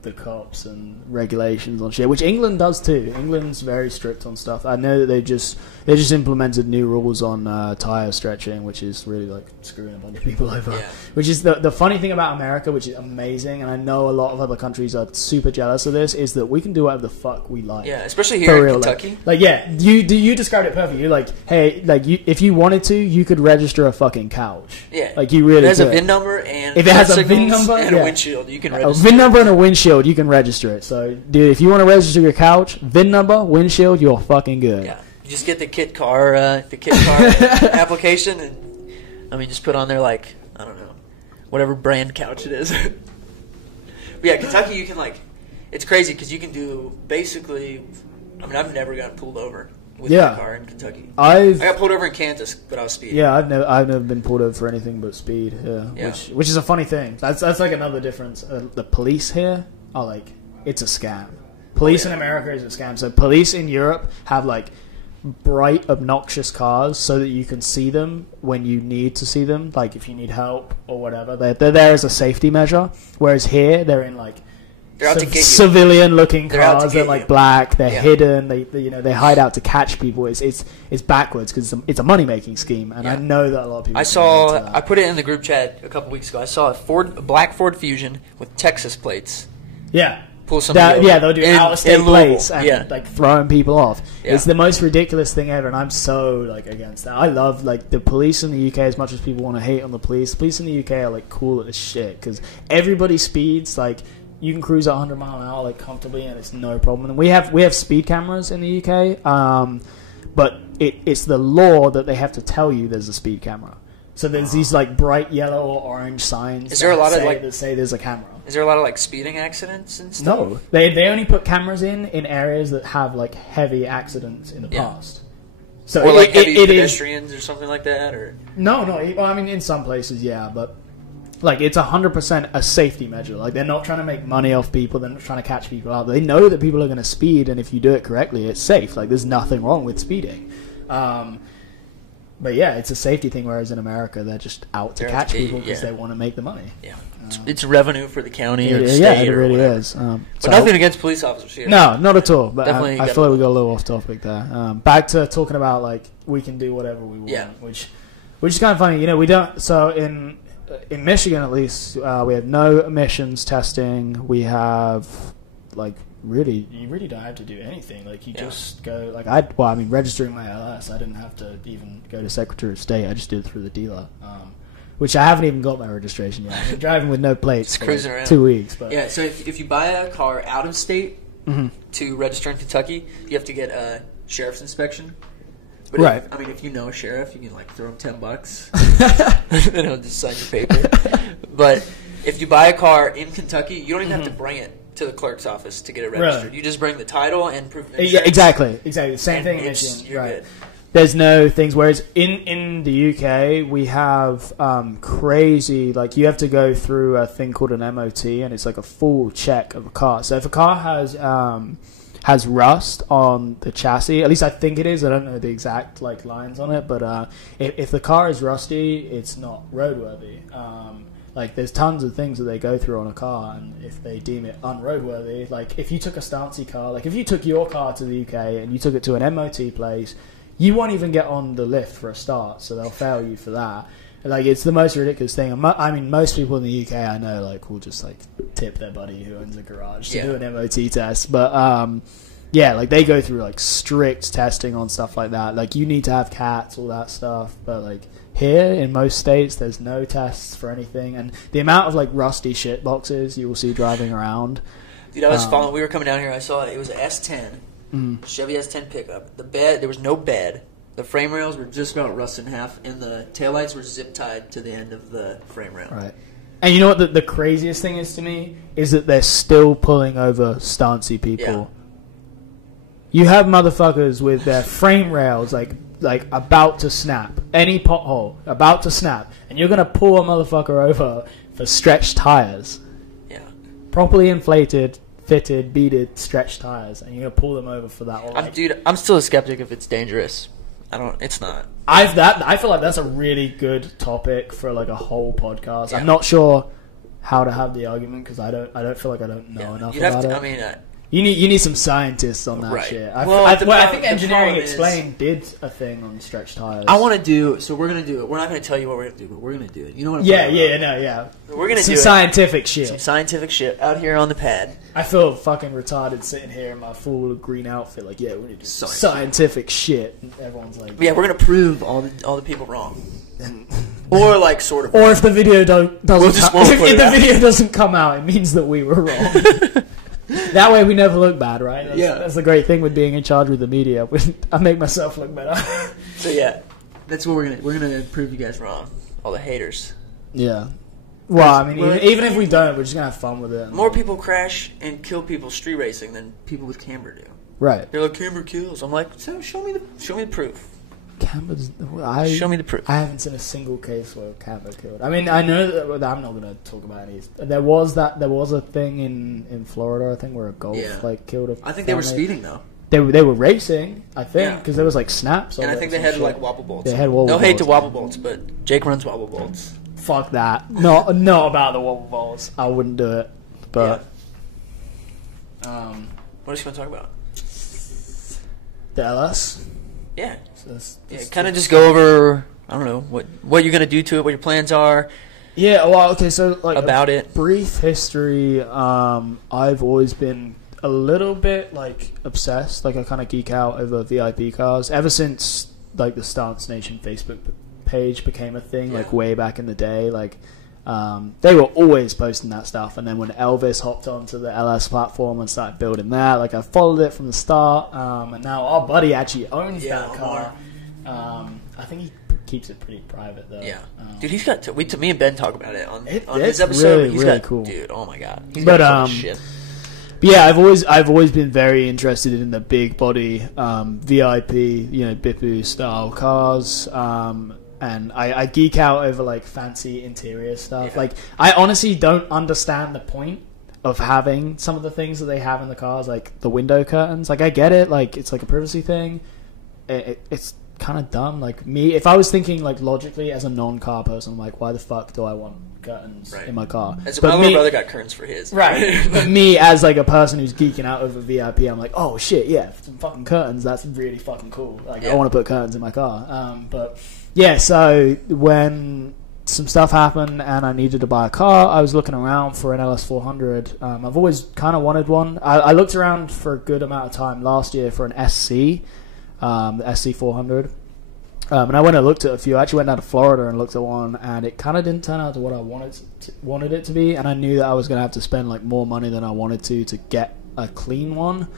the cops and regulations on shit, which England does too. England's very strict on stuff. I know that they just implemented new rules on tire stretching, which is really like screwing a bunch of people over. Yeah. Which is the funny thing about America, which is amazing, and I know a lot of other countries are super jealous of this, is that we can do whatever the fuck we like. Yeah, especially here in Kentucky. Like yeah, you described it perfectly. You're like, hey, like if you wanted to, you could register a fucking couch. Yeah, like you really. It has a VIN number and if it has a VIN number and a windshield, you can register. A VIN number and a windshield, you can register it. So, dude, if you want to register your couch, VIN number, windshield, you're fucking good. Yeah, you just get the kit car application, and I mean, just put on there like I don't know, whatever brand couch it is. But yeah, Kentucky, you can like, it's crazy because you can do basically. I mean, I've never gotten pulled over with my car in Kentucky. I got pulled over in Kansas, but I was speeding. Yeah, I've never been pulled over for anything but speed. Yeah. Which is a funny thing. That's like another difference. The police here are like, it's a scam. Police in America is a scam. So police in Europe have like bright, obnoxious cars so that you can see them when you need to see them. Like if you need help or whatever, they're there as a safety measure. Whereas here, they're in like. They're out to get you. Civilian-looking cars. They're like black. They're hidden. They hide out to catch people. It's backwards because it's a money-making scheme, and I know that a lot of people. I put it in the group chat a couple weeks ago. I saw a black Ford Fusion with Texas plates. Yeah. Pull somebody over. They'll do out-of-state plates and like throwing people off. Yeah. It's the most ridiculous thing ever, and I'm so like against that. I love like the police in the UK as much as people want to hate on the police. Police in the UK are like cool as shit because everybody speeds like. You can cruise at 100 mile an hour like comfortably, and it's no problem. And we have speed cameras in the UK, but it's the law that they have to tell you there's a speed camera. So there's these like bright yellow or orange signs. Is there a lot of like that say there's a camera? Is there a lot of like speeding accidents and stuff? No, they only put cameras in areas that have like heavy accidents in the past. So or like heavy pedestrians or something like that, or no. Well, I mean in some places, yeah, but. Like, it's 100% a safety measure. Like, they're not trying to make money off people. They're not trying to catch people out. They know that people are going to speed, and if you do it correctly, it's safe. Like, there's nothing wrong with speeding. But, yeah, it's a safety thing, whereas in America, they're just out to catch people because they want to make the money. Yeah. It's revenue for the county or the state. Yeah, it really is. But nothing against police officers here. No, not at all. But I feel like we got a little off topic there. Back to talking about, like, we can do whatever we want, which is kind of funny. You know, we don't... So, in Michigan, at least, we have no emissions testing. We have, like, you really don't have to do anything. Like, you just go, like, registering my LS, I didn't have to even go to Secretary of State. I just did it through the dealer, which I haven't even got my registration yet. I've been driving with no plates for like 2 weeks. But. Yeah, so if you buy a car out of state to register in Kentucky, you have to get a sheriff's inspection. But right. If you know a sheriff, you can like throw him $10, and he'll just sign your paper. But if you buy a car in Kentucky, you don't even have to bring it to the clerk's office to get it registered. Really? You just bring the title and proof of insurance. Yeah, exactly. Same thing in Michigan. You're right. Good. There's no things. Whereas in the UK, we have crazy. Like you have to go through a thing called an MOT, and it's like a full check of a car. So if a car has rust on the chassis, at least I think it is. I don't know the exact like lines on it, but if the car is rusty, it's not roadworthy. Like there's tons of things that they go through on a car, and if they deem it unroadworthy, like if you took a Stancy car, like if you took your car to the UK and you took it to an MOT place, you won't even get on the lift for a start, so they'll fail you for that. Like it's the most ridiculous thing. I mean, most people in the UK I know like will just like tip their buddy who owns a garage to do an MOT test. But yeah, like they go through like strict testing on stuff like that. Like you need to have cats, all that stuff. But like here in most states, there's no tests for anything. And the amount of like rusty shit boxes you will see driving around. Dude, I was following. We were coming down here. I saw it was an S10, Chevy S10 pickup. The bed, there was no bed. The frame rails were just about rusted in half, and the taillights were zip tied to the end of the frame rail. Right. And you know what the craziest thing is to me? Is that they're still pulling over Stancy people. Yeah. You have motherfuckers with their frame rails like about to snap. Any pothole about to snap. And you're going to pull a motherfucker over for stretched tires. Yeah. Properly inflated, fitted, beaded, stretched tires. And you're going to pull them over for that. Dude, I'm still a skeptic if it's dangerous. It's not. I feel like that's a really good topic for like a whole podcast. Yeah. I'm not sure how to have the argument because I don't feel like I don't know enough about it. I mean, you need some scientists on that right. shit. I think Engineering Explained did a thing on stretch tires. I want to do so. We're gonna do it. We're not gonna tell you what we're gonna do, but we're gonna do it. You know what I'm talking about? Yeah. We're gonna do some scientific shit. Some scientific shit out here on the pad. I feel fucking retarded sitting here in my full green outfit. Like, yeah, we need to do scientific shit. And everyone's like, yeah, we're gonna prove all the people wrong. Or like sort of. Or if the video doesn't video doesn't come out, it means that we were wrong. That way we never look bad, right? That's the great thing with being in charge with the media. I make myself look better. So yeah, that's what we're gonna prove you guys wrong. All the haters. Yeah. Well, I mean, even if we don't, we're just gonna have fun with it. More people crash and kill people street racing than people with camber do. Right. They're like, camber kills. I'm like, so show me the proof. Camber's. Show me the proof. I haven't seen a single case where camber killed. I mean, I know that I'm not going to talk about any. There was a thing in Florida, I think, where a Golf killed a. I think they were speeding though. They were racing, I think, because there was like snaps. And I think they had like wobble bolts. They had wobble bolts. No hate to wobble bolts, but Jake runs wobble bolts. Fuck that. Not about the wobble bolts. I wouldn't do it. But what else you want to talk about? The LS. Yeah. Kind of just go over, I don't know, what you're going to do to it, what your plans are. Yeah, well, okay, so like about it. Brief history, I've always been a little bit like obsessed, like I kind of geek out over VIP cars ever since like the Stance Nation Facebook page became a thing, like way back in the day, like they were always posting that stuff, and then when Elvis hopped onto the LS platform and started building that, like I followed it from the start, and now our buddy actually owns that car. I think he keeps it pretty private though. Yeah, dude, he's got. Me and Ben talk about it on his Really, episode. He's really got, cool, dude. Oh my god, he's got so much shit. But yeah, I've always been very interested in the big body VIP, Bipu style cars. And I geek out over like fancy interior stuff. Yeah. Like I honestly don't understand the point of having some of the things that they have in the cars, like the window curtains. Like I get it, like it's like a privacy thing. It's kind of dumb. Like me, if I was thinking like logically as a non-car person, I'm like, why the fuck do I want curtains in my car? As my little brother got curtains for his. Right. But me as like a person who's geeking out over VIP, I'm like, oh shit, yeah, some fucking curtains. That's really fucking cool. Like I want to put curtains in my car. But yeah, so when some stuff happened and I needed to buy a car, I was looking around for an LS400. I've always kind of wanted one. I looked around for a good amount of time last year for an SC, the SC400. And I went and looked at a few. I actually went down to Florida and looked at one, and it kind of didn't turn out to what I wanted it to be. And I knew that I was going to have to spend like more money than I wanted to get a clean one.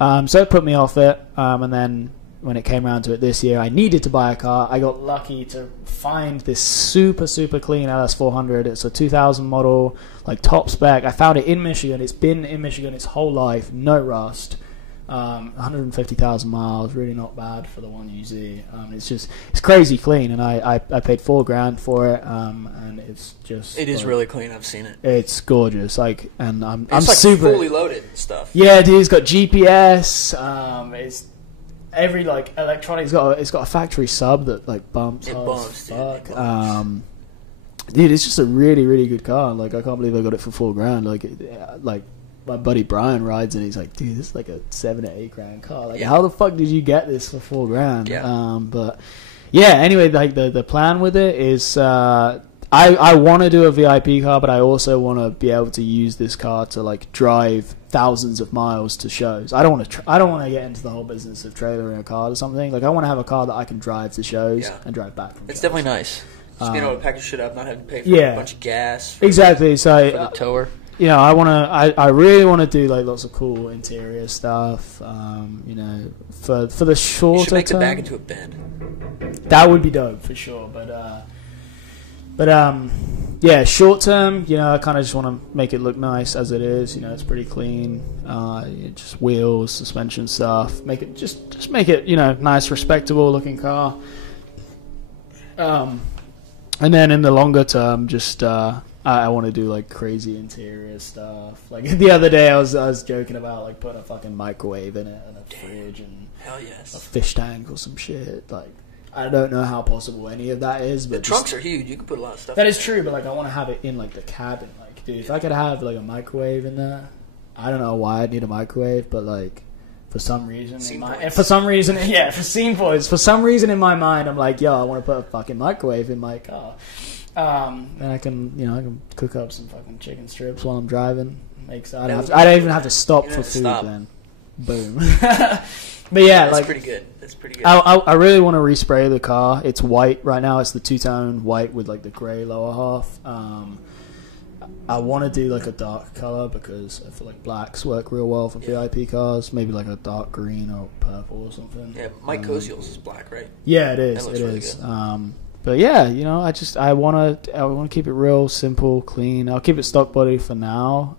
So it put me off it. And then when it came around to it this year, I needed to buy a car. I got lucky to find this super, super clean LS400. It's a 2000 model, like top spec. I found it in Michigan. It's been in Michigan its whole life, no rust. 150,000 miles, really not bad for the one you see. It's crazy clean, and I paid $4,000 for it, and it's just. It is really clean. I've seen it. It's gorgeous, like, and I'm like super fully loaded stuff. Yeah, dude, it's got GPS. It's every like electronics. It's got a factory sub that like bumps. It bumps, dude. Fuck. Dude, it's just a really, really good car. Like, I can't believe I got it for $4,000. Like. My buddy Brian rides and he's like, dude, this is like a $7,000 or $8,000 car. Like, how the fuck did you get this for $4,000? Yeah. But yeah, anyway, like the plan with it is, I want to do a VIP car, but I also want to be able to use this car to like drive thousands of miles to shows. I don't want to get into the whole business of trailering a car or something. Like, I want to have a car that I can drive to shows and drive back from It's shows. Definitely nice. Just being able to pack your shit up, not having to pay for a bunch of gas. Exactly. So for the tower. Yeah, I really want to do like lots of cool interior stuff. For the shorter you should make term, the back into a bed. That would be dope for sure. But yeah, short term, I kind of just want to make it look nice as it is. It's pretty clean. Just wheels, suspension stuff. Make it just make it nice, respectable looking car. And then in the longer term, just. I want to do like crazy interior stuff. Like the other day, I was joking about like putting a fucking microwave in it and a fridge and a fish tank or some shit. Like I don't know how possible any of that is. But the trunks are huge. You can put a lot of stuff. That is true, but like I want to have it in like the cabin. Like dude, if I could have like a microwave in there, I don't know why I'd need a microwave, but like for some reason, for some reason in my mind, I'm like, yo, I want to put a fucking microwave in my car. And I can cook up some fucking chicken strips while I'm driving. I don't even have to stop for food. Then, boom. But yeah, that's like pretty good. That's pretty good. I really want to respray the car. It's white right now. It's the two-tone white with like the grey lower half. I want to do like a dark color because I feel like blacks work real well for VIP cars. Maybe like a dark green or purple or something. Yeah, Mike Koziel's is black, right? Yeah, it is. It is. But yeah, I want to keep it real simple, clean. I'll keep it stock body for now.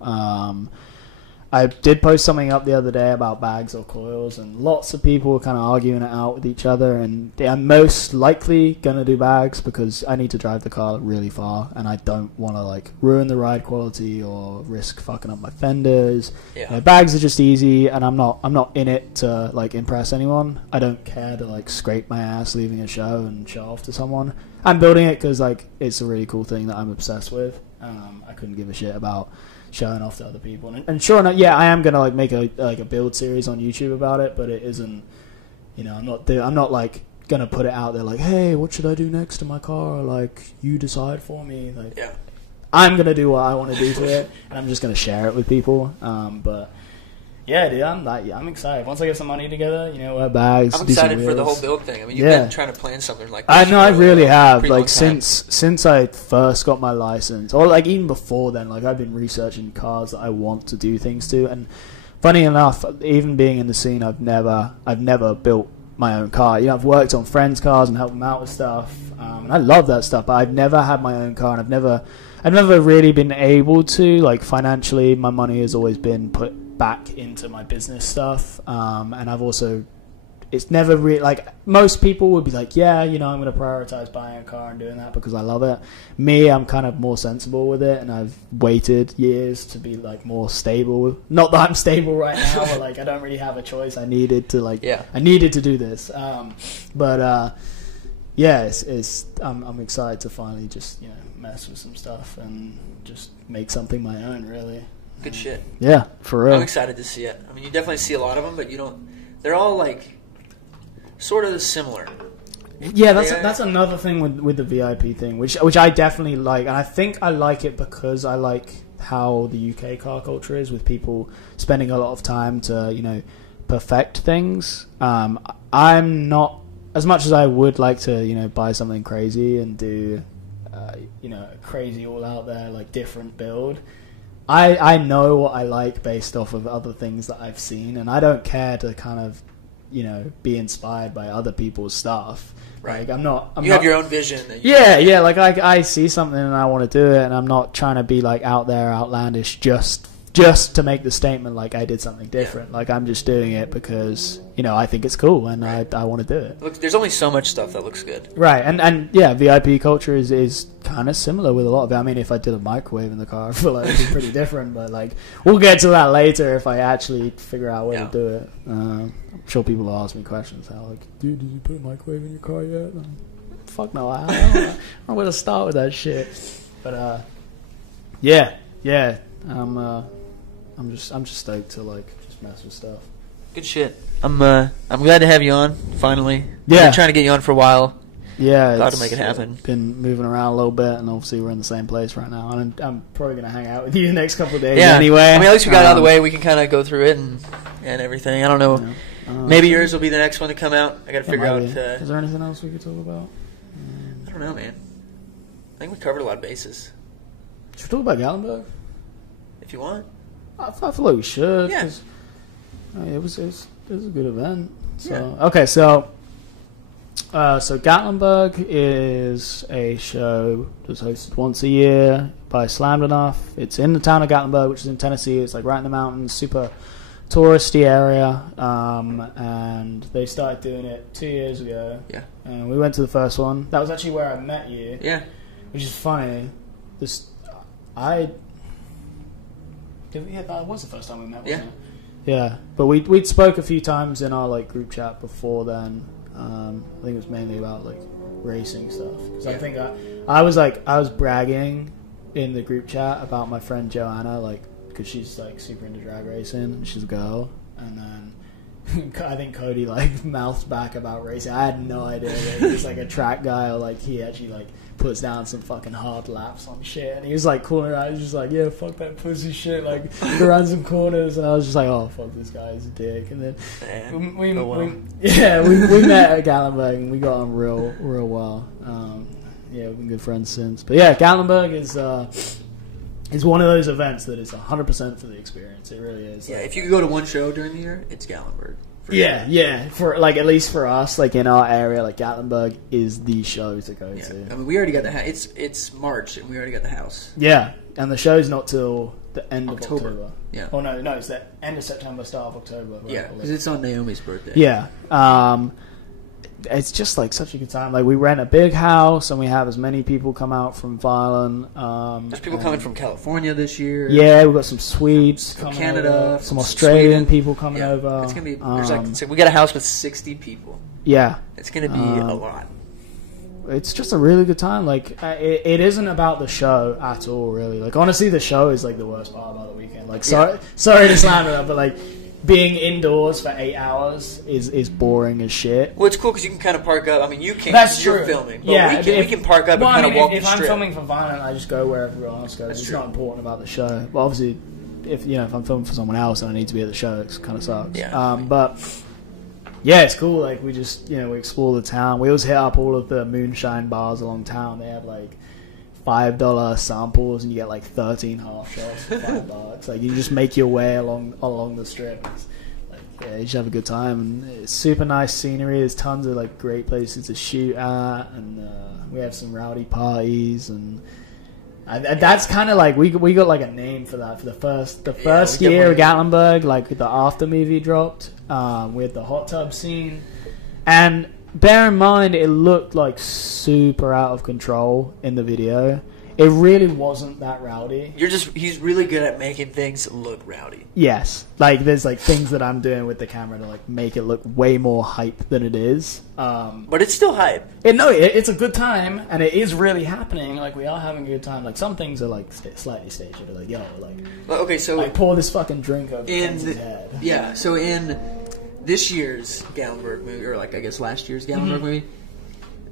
I did post something up the other day about bags or coils, and lots of people were kind of arguing it out with each other, and I'm most likely going to do bags because I need to drive the car really far, and I don't want to like ruin the ride quality or risk fucking up my fenders. Yeah. Bags are just easy, and I'm not in it to like impress anyone. I don't care to like scrape my ass leaving a show and show off to someone. I'm building it because like it's a really cool thing that I'm obsessed with. I couldn't give a shit about showing off to other people, and sure enough, yeah, I am gonna like make a build series on YouTube about it, but it isn't, I'm not like gonna put it out there like, hey, what should I do next to my car? Like, you decide for me. Like, yeah, I'm gonna do what I want to do to it, and I'm just gonna share it with people. But yeah, dude, I'm excited. Once I get some money together, wear bags. I'm excited for the whole build thing. I mean, you've been trying to plan something like this. I know, I really have. Like since I first got my license, or like even before then, like I've been researching cars that I want to do things to. And funny enough, even being in the scene, I've never built my own car. I've worked on friends' cars and helped them out with stuff, and I love that stuff. But I've never had my own car, and I've never really been able to. Like financially, my money has always been put back into my business stuff, and I've also, it's never really like most people would be like, yeah, I'm going to prioritize buying a car and doing that because I love it. Me, I'm kind of more sensible with it, and I've waited years to be like more stable. Not that I'm stable right now, but like I don't really have a choice. I needed to do this, but yeah, I'm excited to finally just mess with some stuff and just make something my own, really. Good shit. Yeah, for real. I'm excited to see it. I mean, you definitely see a lot of them, but they're all like sort of similar. Yeah, that's another thing with the VIP thing, which I definitely like, and I think I like it because I like how the UK car culture is, with people spending a lot of time to perfect things. I'm not, as much as I would like to buy something crazy and do a crazy all out there like different build. I know what I like based off of other things that I've seen, and I don't care to kind of, be inspired by other people's stuff. Right. Like, you have your own vision. Yeah. Like I see something and I want to do it, and I'm not trying to be like out there outlandish just to make the statement like I did something different. Yeah. Like I'm just doing it because I think it's cool and I want to do it. Look, there's only so much stuff that looks good. Right, and yeah, VIP culture is kind of similar with a lot of it. I mean, if I did a microwave in the car, I feel like it'd be pretty different. But like, we'll get to that later if I actually figure out where to do it. I'm sure people will ask me questions like, dude, did you put a microwave in your car yet? Fuck no, I don't know where to start with that shit. But yeah. I'm just stoked to like just mess with stuff. Good shit. I'm glad to have you on finally. Yeah, I've been trying to get you on for a while. Yeah, glad to make it happen. Been moving around a little bit, and obviously we're in the same place right now. And I'm probably gonna hang out with you the next couple of days. Yeah. Anyway, I mean, at least we got it out of the way. We can kind of go through it and everything. I don't know. Maybe yours will be the next one to come out. I got to figure out. Is there anything else we could talk about? I don't know, man. I think we covered a lot of bases. Should we talk about Gatlinburg? If you want. I feel like we should. Yeah. It was a good event. So so Gatlinburg is a show that's hosted once a year by Slammed Enough. It's in the town of Gatlinburg, which is in Tennessee. It's like right in the mountains, super touristy area. And they started doing it 2 years ago. Yeah. And we went to the first one. That was actually where I met you. Yeah. Which is funny. That was the first time we met, wasn't it? Yeah, but we'd spoke a few times in our like group chat before then. I think it was mainly about like racing stuff. Because I think I was bragging in the group chat about my friend Joanna, like, because she's like super into drag racing and she's a girl, and then I think Cody like mouthed back about racing. I had no idea that he was like a track guy, or like he actually like puts down some fucking hard laps on shit, and he was like calling out, he was just like, yeah, fuck that pussy shit, like around some corners, and I was just like, oh fuck, this guy's a dick. And then we met at Gatlinburg and we got on real well. Yeah, we've been good friends since. But yeah, Gatlinburg is one of those events that is 100% for the experience. It really is. Yeah, if you could go to one show during the year, it's Gatlinburg. Yeah. For like, at least for us, like in our area, like Gatlinburg is the show to go to. I mean, we already got the house. It's March, and we already got the house. Yeah, and the show's not till the end of October. Yeah. Oh no, it's the end of September, start of October. Right? Yeah, because it's on Naomi's birthday. Yeah. It's just like such a good time. Like, we rent a big house and we have as many people come out from Violent. There's people coming from California this year. Yeah, we've got some Swedes from Canada, some Australian people coming over. It's gonna be. There's we got a house with 60 people. Yeah, it's gonna be a lot. It's just a really good time. Like, it isn't about the show at all, really. Like, honestly, the show is like the worst part about the weekend. Like, sorry to slam it up, but like, being indoors for 8 hours is boring as shit. Well, it's cool because you can kind of park up. I mean, you can't. That's you're true. Filming. But we can park up and kind of walk the strip. If I'm filming for Violent, I just go where everyone else goes. It's not important about the show. But obviously, if I'm filming for someone else and I need to be at the show, it kind of sucks. Yeah. But yeah, it's cool. Like, we just we explore the town. We always hit up all of the moonshine bars along town. They have like $5 samples, and you get like 13 half shots for $5. Like, you just make your way along the strip. It's like, yeah, you should have a good time, and it's super nice scenery. There's tons of like great places to shoot at, and we have some rowdy parties, and that's kind of like we got like a name for that for the first year of Gatlinburg. Like, the after movie dropped, we had the hot tub scene, and bear in mind, it looked like super out of control in the video. It really wasn't that rowdy. He's really good at making things look rowdy. Yes. Like, there's like things that I'm doing with the camera to like make it look way more hype than it is. But it's still hype. It's a good time, and it is really happening. Like, we are having a good time. Like, some things are like slightly staged. They're like, yo, like, okay, so like, pour this fucking drink over his head. Yeah, so in this year's Gatlinburg movie, or like I guess last year's Gatlinburg movie,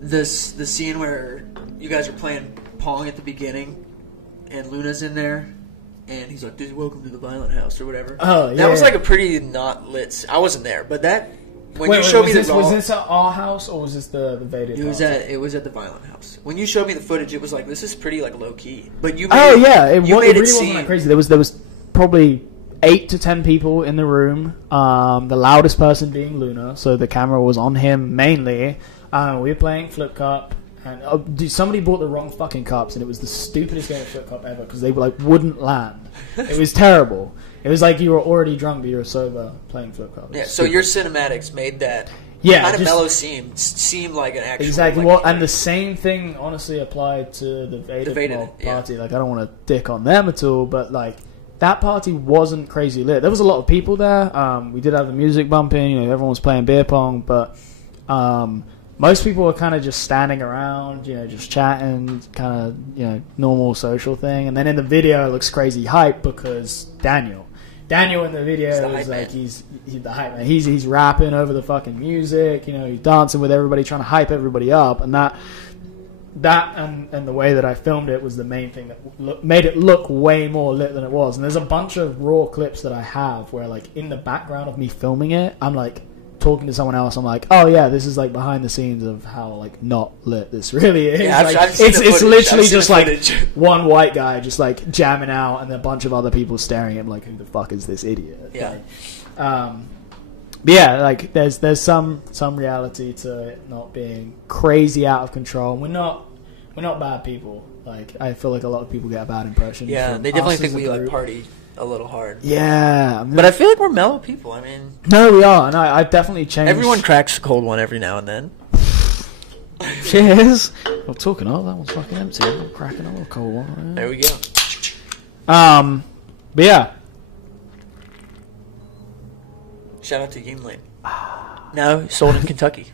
the scene where you guys are playing Pong at the beginning, and Luna's in there, and he's like, "Dude, welcome to the Violent House," or whatever. Oh, yeah. That was like a pretty not lit. I wasn't there, but that when you showed me the was this at our house, or was this the Vader? It was at the Violent House. When you showed me the footage, it was like, this is pretty like low key. But you it really wasn't that crazy. There was probably 8 to 10 people in the room. The loudest person being Luna, so the camera was on him mainly. We were playing Flip Cup, and somebody bought the wrong fucking cups, and it was the stupidest game of Flip Cup ever because they wouldn't land. It was terrible. It was like you were already drunk, but you were sober playing Flip Cup. Yeah. So your cinematics made that kind of mellow seem like an actual exactly. And the same thing honestly applied to the Vader party. Like, I don't want to dick on them at all, but like, that party wasn't crazy lit. There was a lot of people there. We did have the music bumping. Everyone was playing beer pong, but most people were kind of just standing around, just chatting, kind of, normal social thing. And then in the video, it looks crazy hype because Daniel in the video is like, he's the hype man. He's rapping over the fucking music. He's dancing with everybody, trying to hype everybody up, and that and the way that I filmed it was the main thing that made it look way more lit than it was. And there's a bunch of raw clips that I have where, like, in the background of me filming it, I'm like talking to someone else. I'm like, oh yeah, this is like behind the scenes of how like not lit this really is. Yeah, it's literally just like one white guy just like jamming out, and then a bunch of other people staring at him like, who the fuck is this idiot? Yeah. But yeah, like there's some reality to it not being crazy out of control. We're not bad people. Like, I feel like a lot of people get a bad impression. Yeah, they definitely think we like party a little hard. Yeah, but I feel like we're mellow people. I mean, no, we are, and I've definitely changed. Everyone cracks a cold one every now and then. Cheers. Well, talking of, that one's fucking empty. I'm cracking a little cold one. Right? There we go. But yeah. Shout out to Yingling. No, sold in Kentucky.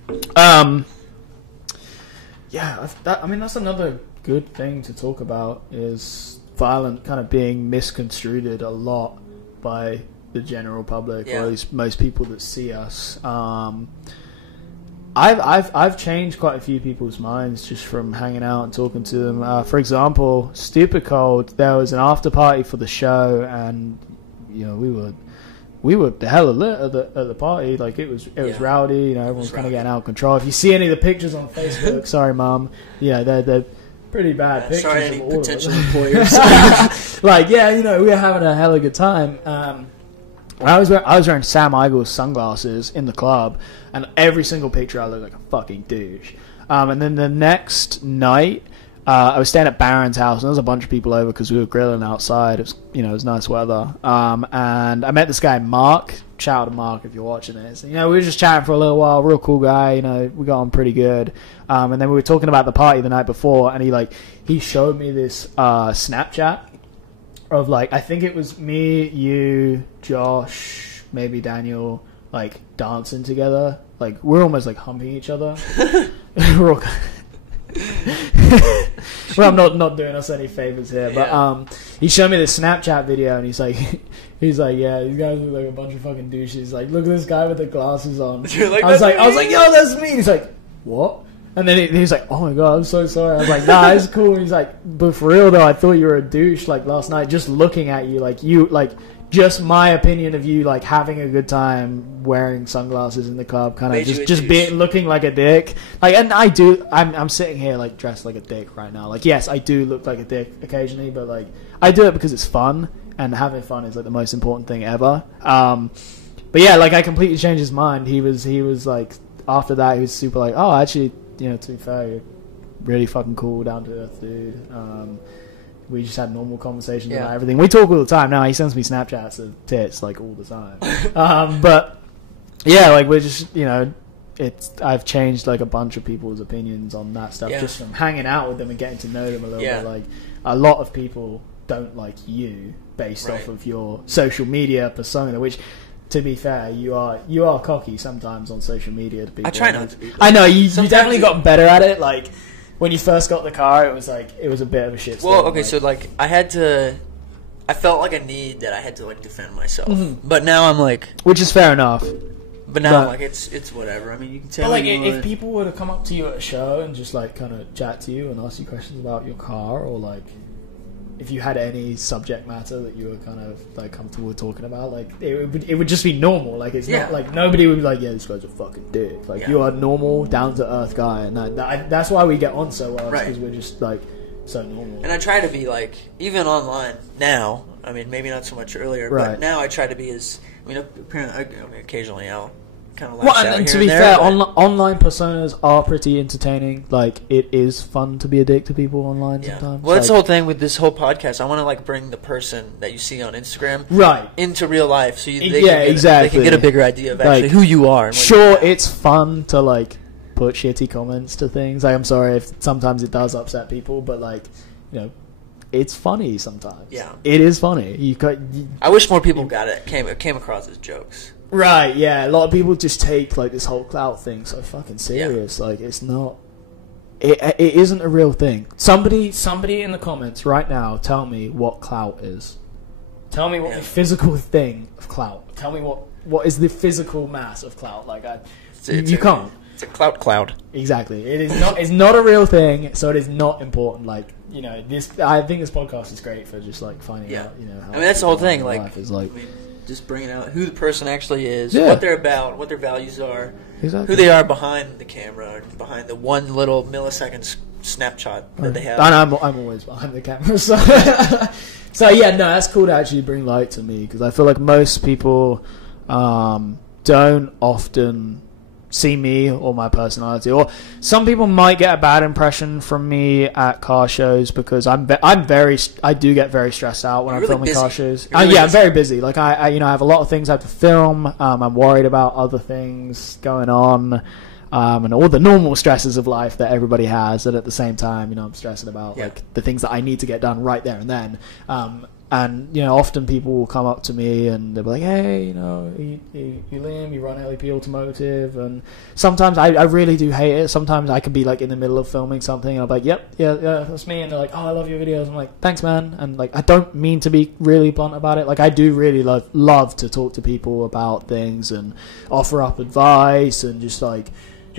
Yeah, that's another good thing to talk about is violent kind of being misconstrued a lot by the general public, or at least most people that see us. I've changed quite a few people's minds just from hanging out and talking to them. For example, Stupid Cold, there was an after party for the show, and you know, we were the hell of lit at the party. Like it was rowdy. You know, everyone's kind of getting out of control. If you see any of the pictures on Facebook, sorry, Mum. Yeah, they're pretty bad pictures. Sorry, any of all potential of employers. Like, yeah, you know, we were having a hell of a good time. I was wearing Sam Eyles sunglasses in the club, and every single picture I looked like a fucking douche. And then the next night, I was staying at Baron's house, and there was a bunch of people over because we were grilling outside. It was, you know, it was nice weather. And I met this guy, Mark. Shout out to Mark if you're watching this. You know, we were just chatting for a little while. Real cool guy. You know, we got on pretty good. And then we were talking about the party the night before, and he showed me this Snapchat of, like, I think it was me, you, Josh, maybe Daniel, like, dancing together. Like, we're almost, like, humping each other. We're all... Well, I'm not doing us any favors here, but he showed me this Snapchat video, and he's like, yeah, these guys look like a bunch of fucking douches. Like, look at this guy with the glasses on. Like, I was like, yo, that's me. He's like, what? And then he was like, oh my god, I'm so sorry. I was like, nah, it's cool. He's like, but for real though, I thought you were a douche. Like last night, just looking at you, just my opinion of you, like having a good time wearing sunglasses in the club, kind of just being looking like a dick. Like, and I'm sitting here like dressed like a dick right now. Like, yes, I do look like a dick occasionally, but like I do it because it's fun, and having fun is like the most important thing ever. But yeah, like I completely changed his mind. He was like, after that, he was super like, oh, actually, you know, to be fair, you're really fucking cool, down to earth dude. We just had normal conversations about everything. We talk all the time now. He sends me Snapchats of tits like all the time. But yeah, like we're just, you know, I've changed like a bunch of people's opinions on that stuff just from hanging out with them and getting to know them a little bit. Like a lot of people don't like you based off of your social media persona, which, to be fair, you are cocky sometimes on social media to people. I try not to be. I know you definitely got better at it. Like when you first got the car, it was a bit of a shit. Well, okay, so like I felt like a need that I had to like defend myself, but now I'm like, which is fair enough. But now I'm like, it's whatever. I mean, you can tell. But like, if people were to come up to you at a show and just like kind of chat to you and ask you questions about your car, or like if you had any subject matter that you were kind of like comfortable talking about, like it would just be normal. Like it's not like nobody would be like, yeah, this guy's a fucking dick. Like you are a normal, down to earth guy, and that's why we get on so well, because we're just like so normal. And I try to be like, even online now. I mean, maybe not so much earlier, but now I try to be as. I mean, apparently, occasionally I'll kind of lash out and here to be and fair, there, online personas are pretty entertaining. Like, it is fun to be a dick to people online sometimes. Well, that's the whole thing with this whole podcast. I want to like bring the person that you see on Instagram into real life, so they can get a bigger idea of actually who you are. And sure, it's fun to like put shitty comments to things. Like, I'm sorry if sometimes it does upset people, but like, you know, it's funny sometimes. Yeah, it is funny. I wish more people got it. Came across as jokes. Right, yeah. A lot of people just take like this whole clout thing so fucking serious. Like, it's not. It isn't a real thing. Somebody in the comments right now, tell me what clout is. Tell me what the physical thing of clout. Tell me what is the physical mass of clout. Like, you can't. It's a clout cloud. Exactly. It is not. It's not a real thing, so it is not important. Like, you know, this. I think this podcast is great for just like finding out. You know, how that's the whole thing. Like, life is like. Just bringing out who the person actually is, what they're about, what their values are, who they are behind the camera, behind the one little millisecond snapshot that they have. And I'm always behind the camera, so so yeah, no, that's cool to actually bring light to me, because I feel like most people don't often see me or my personality, or some people might get a bad impression from me at car shows, because I do get very stressed out when I'm filming car shows. I'm very busy. Like I you know, I have a lot of things I have to film. I'm worried about other things going on, and all the normal stresses of life that everybody has. And at the same time, you know, I'm stressing about like the things that I need to get done right there and then. And, you know, often people will come up to me and they'll be like, hey, you know, you Liam, you run LEP Automotive. And sometimes I really do hate it. Sometimes I can be, like, in the middle of filming something and I'm like, yep, yeah, that's me. And they're like, oh, I love your videos. I'm like, thanks, man. And, like, I don't mean to be really blunt about it. Like, I do really love to talk to people about things and offer up advice and just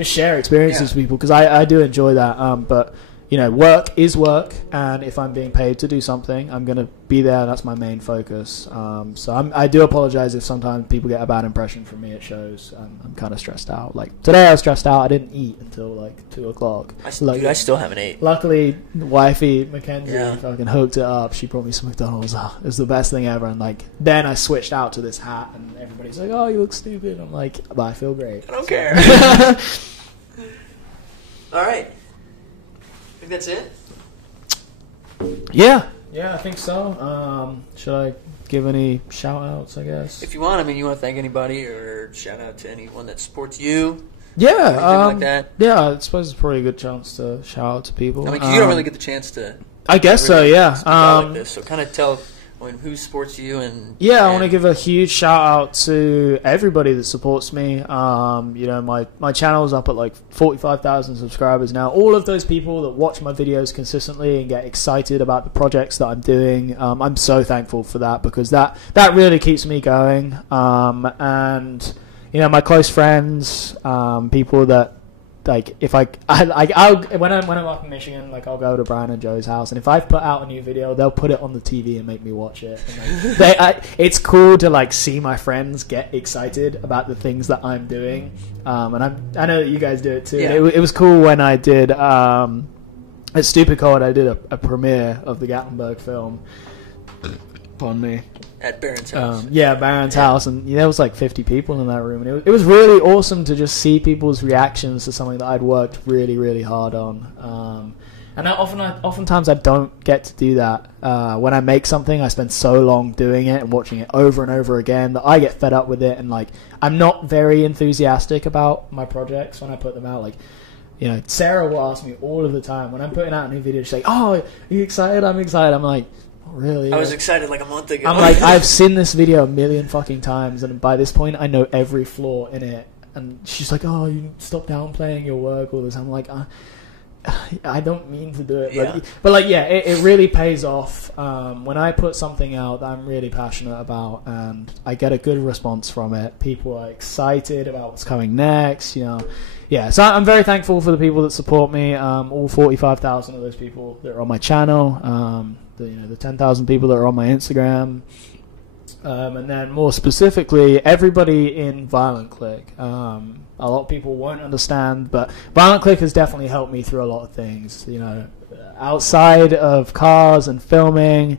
share experiences with people, because I do enjoy that. But, you know, work is work, and if I'm being paid to do something, I'm going to be there. That's my main focus. So I do apologize if sometimes people get a bad impression from me at shows. I'm kind of stressed out. Like, today I was stressed out. I didn't eat until, like, 2 o'clock. Dude, I still haven't ate. Luckily, wifey, Mackenzie, fucking hooked it up. She brought me some McDonald's. Oh, it was the best thing ever. And, like, then I switched out to this hat, and everybody's like, oh, you look stupid. I'm like, but I feel great. I don't care. All right. I think that's it? Yeah, I think so. Should I give any shout-outs, I guess? If you want, I mean, you want to thank anybody or shout out to anyone that supports you? Yeah, like that? Yeah, I suppose it's probably a good chance to shout out to people. I mean, 'cause you don't really get the chance to... I guess really so, yeah. Speak out like this, so kind of tell... who supports you and... Yeah, I want to give a huge shout out to everybody that supports me. You know, my channel's up at like 45,000 subscribers now. All of those people that watch my videos consistently and get excited about the projects that I'm doing, I'm so thankful for that, because that really keeps me going. And, you know, my close friends, people that, like, if I'll when I'm up in Michigan, like, I'll go to Brian and Joe's house, and if I've put out a new video, they'll put it on the TV and make me watch it. And, like, it's cool to, like, see my friends get excited about the things that I'm doing, and I know that you guys do it too. Yeah. It was cool when I did at Stupid Cold. I did a premiere of the Gatlinburg film. Pardon me. At Baron's house. Baron's house, and there was like 50 people in that room, and it was really awesome to just see people's reactions to something that I'd worked really, really hard on. And oftentimes I don't get to do that. When I make something, I spend so long doing it and watching it over and over again that I get fed up with it, and, like, I'm not very enthusiastic about my projects when I put them out. Like, you know, Sarah will ask me all of the time when I'm putting out a new video, she's like, oh, are you excited? I'm excited. I'm like, really? I was excited like a month ago. I'm like, I've seen this video a million fucking times, and by this point I know every flaw in it. And she's like, oh, you stop downplaying your work all the time. I'm like, I don't mean to do it. Yeah. But like, yeah, it really pays off when I put something out that I'm really passionate about, and I get a good response from it. People are excited about what's coming next, you know. Yeah, so I'm very thankful for the people that support me, all 45,000 of those people that are on my channel, the 10,000 people that are on my Instagram, and then more specifically, everybody in Violent Click. A lot of people won't understand, but Violent Click has definitely helped me through a lot of things. You know, outside of cars and filming,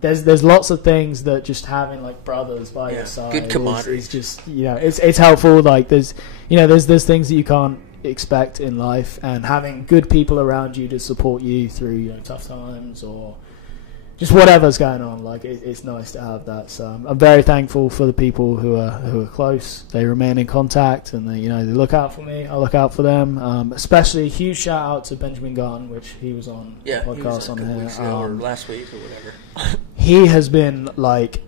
there's lots of things that just having, like, brothers by your side good camaraderie is just, you know, it's helpful. Like, there's things that you can't expect in life, and having good people around you to support you through, you know, tough times or just whatever's going on, like, it's nice to have that. So I'm very thankful for the people who are close. They remain in contact, and they look out for me. I look out for them. Especially a huge shout out to Benjamin Gunn, which he was on the podcast on here weeks ago, or last week or whatever. He has been like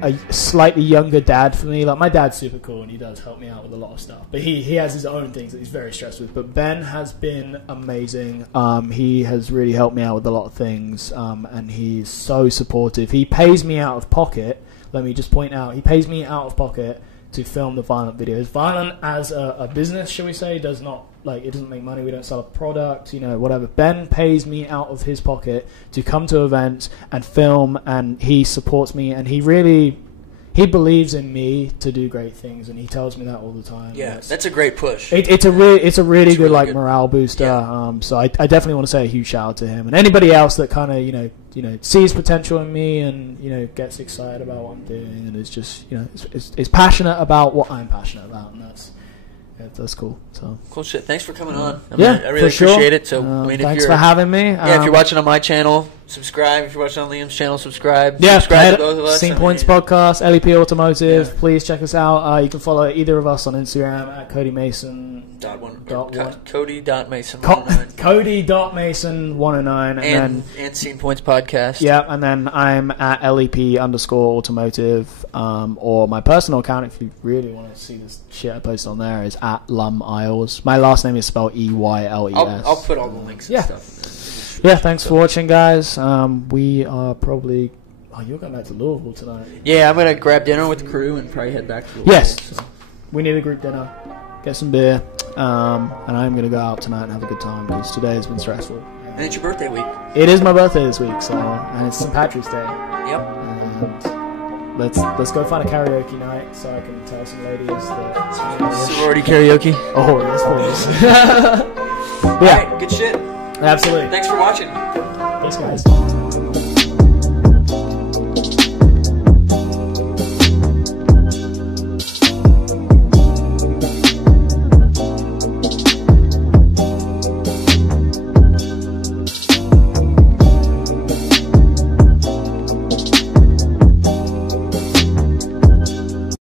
a slightly younger dad for me. Like, my dad's super cool and he does help me out with a lot of stuff, but he has his own things that he's very stressed with. But Ben has been amazing. He has really helped me out with a lot of things, and he's so supportive. He pays me out of pocket. Let me just point out, he pays me out of pocket to film the Violent videos. Violent as a business, shall we say, does not, like, it doesn't make money. We don't sell a product, you know, whatever. Ben pays me out of his pocket to come to events and film, and he supports me, and he believes in me to do great things, and he tells me that all the time. Yeah, that's a great push. It's a really good, like, morale booster. Yeah. So I definitely want to say a huge shout out to him, and anybody else that kind of you know sees potential in me, and gets excited about what I'm doing, and is just is passionate about what I'm passionate about, and Yeah, that's cool. So cool shit. Thanks for coming on. I really appreciate it. So I mean, thanks for having me. If you're watching on my channel, subscribe. If you're watching on Liam's channel, subscribe. Yeah, subscribe to both of us. Scene Points Podcast, LEP Automotive. Yeah. Please check us out. You can follow either of us on Instagram at Cody Mason. Cody.Mason. Cody.Mason109 and Scene Points Podcast. Yeah, and then I'm at LEP_automotive, or my personal account, if you really want to see this shit I post on there, is at Eyles. My last name is spelled EYLES. I'll put all the links and stuff. Yeah, thanks for watching, guys. We are probably... Oh, you're going back to Louisville tonight. Yeah, I'm going to grab dinner with the crew and probably head back to Louisville. Yes. So. We need a group dinner. Get some beer. And I'm going to go out tonight and have a good time because today has been stressful. And it's your birthday week. It is my birthday this week, so and it's St. Patrick's Day. Yep. And let's go find a karaoke night so I can tell some ladies that... Sorority karaoke? Oh, yes, please. Yeah. All right, good shit. Absolutely. Thanks for watching. Thanks, guys.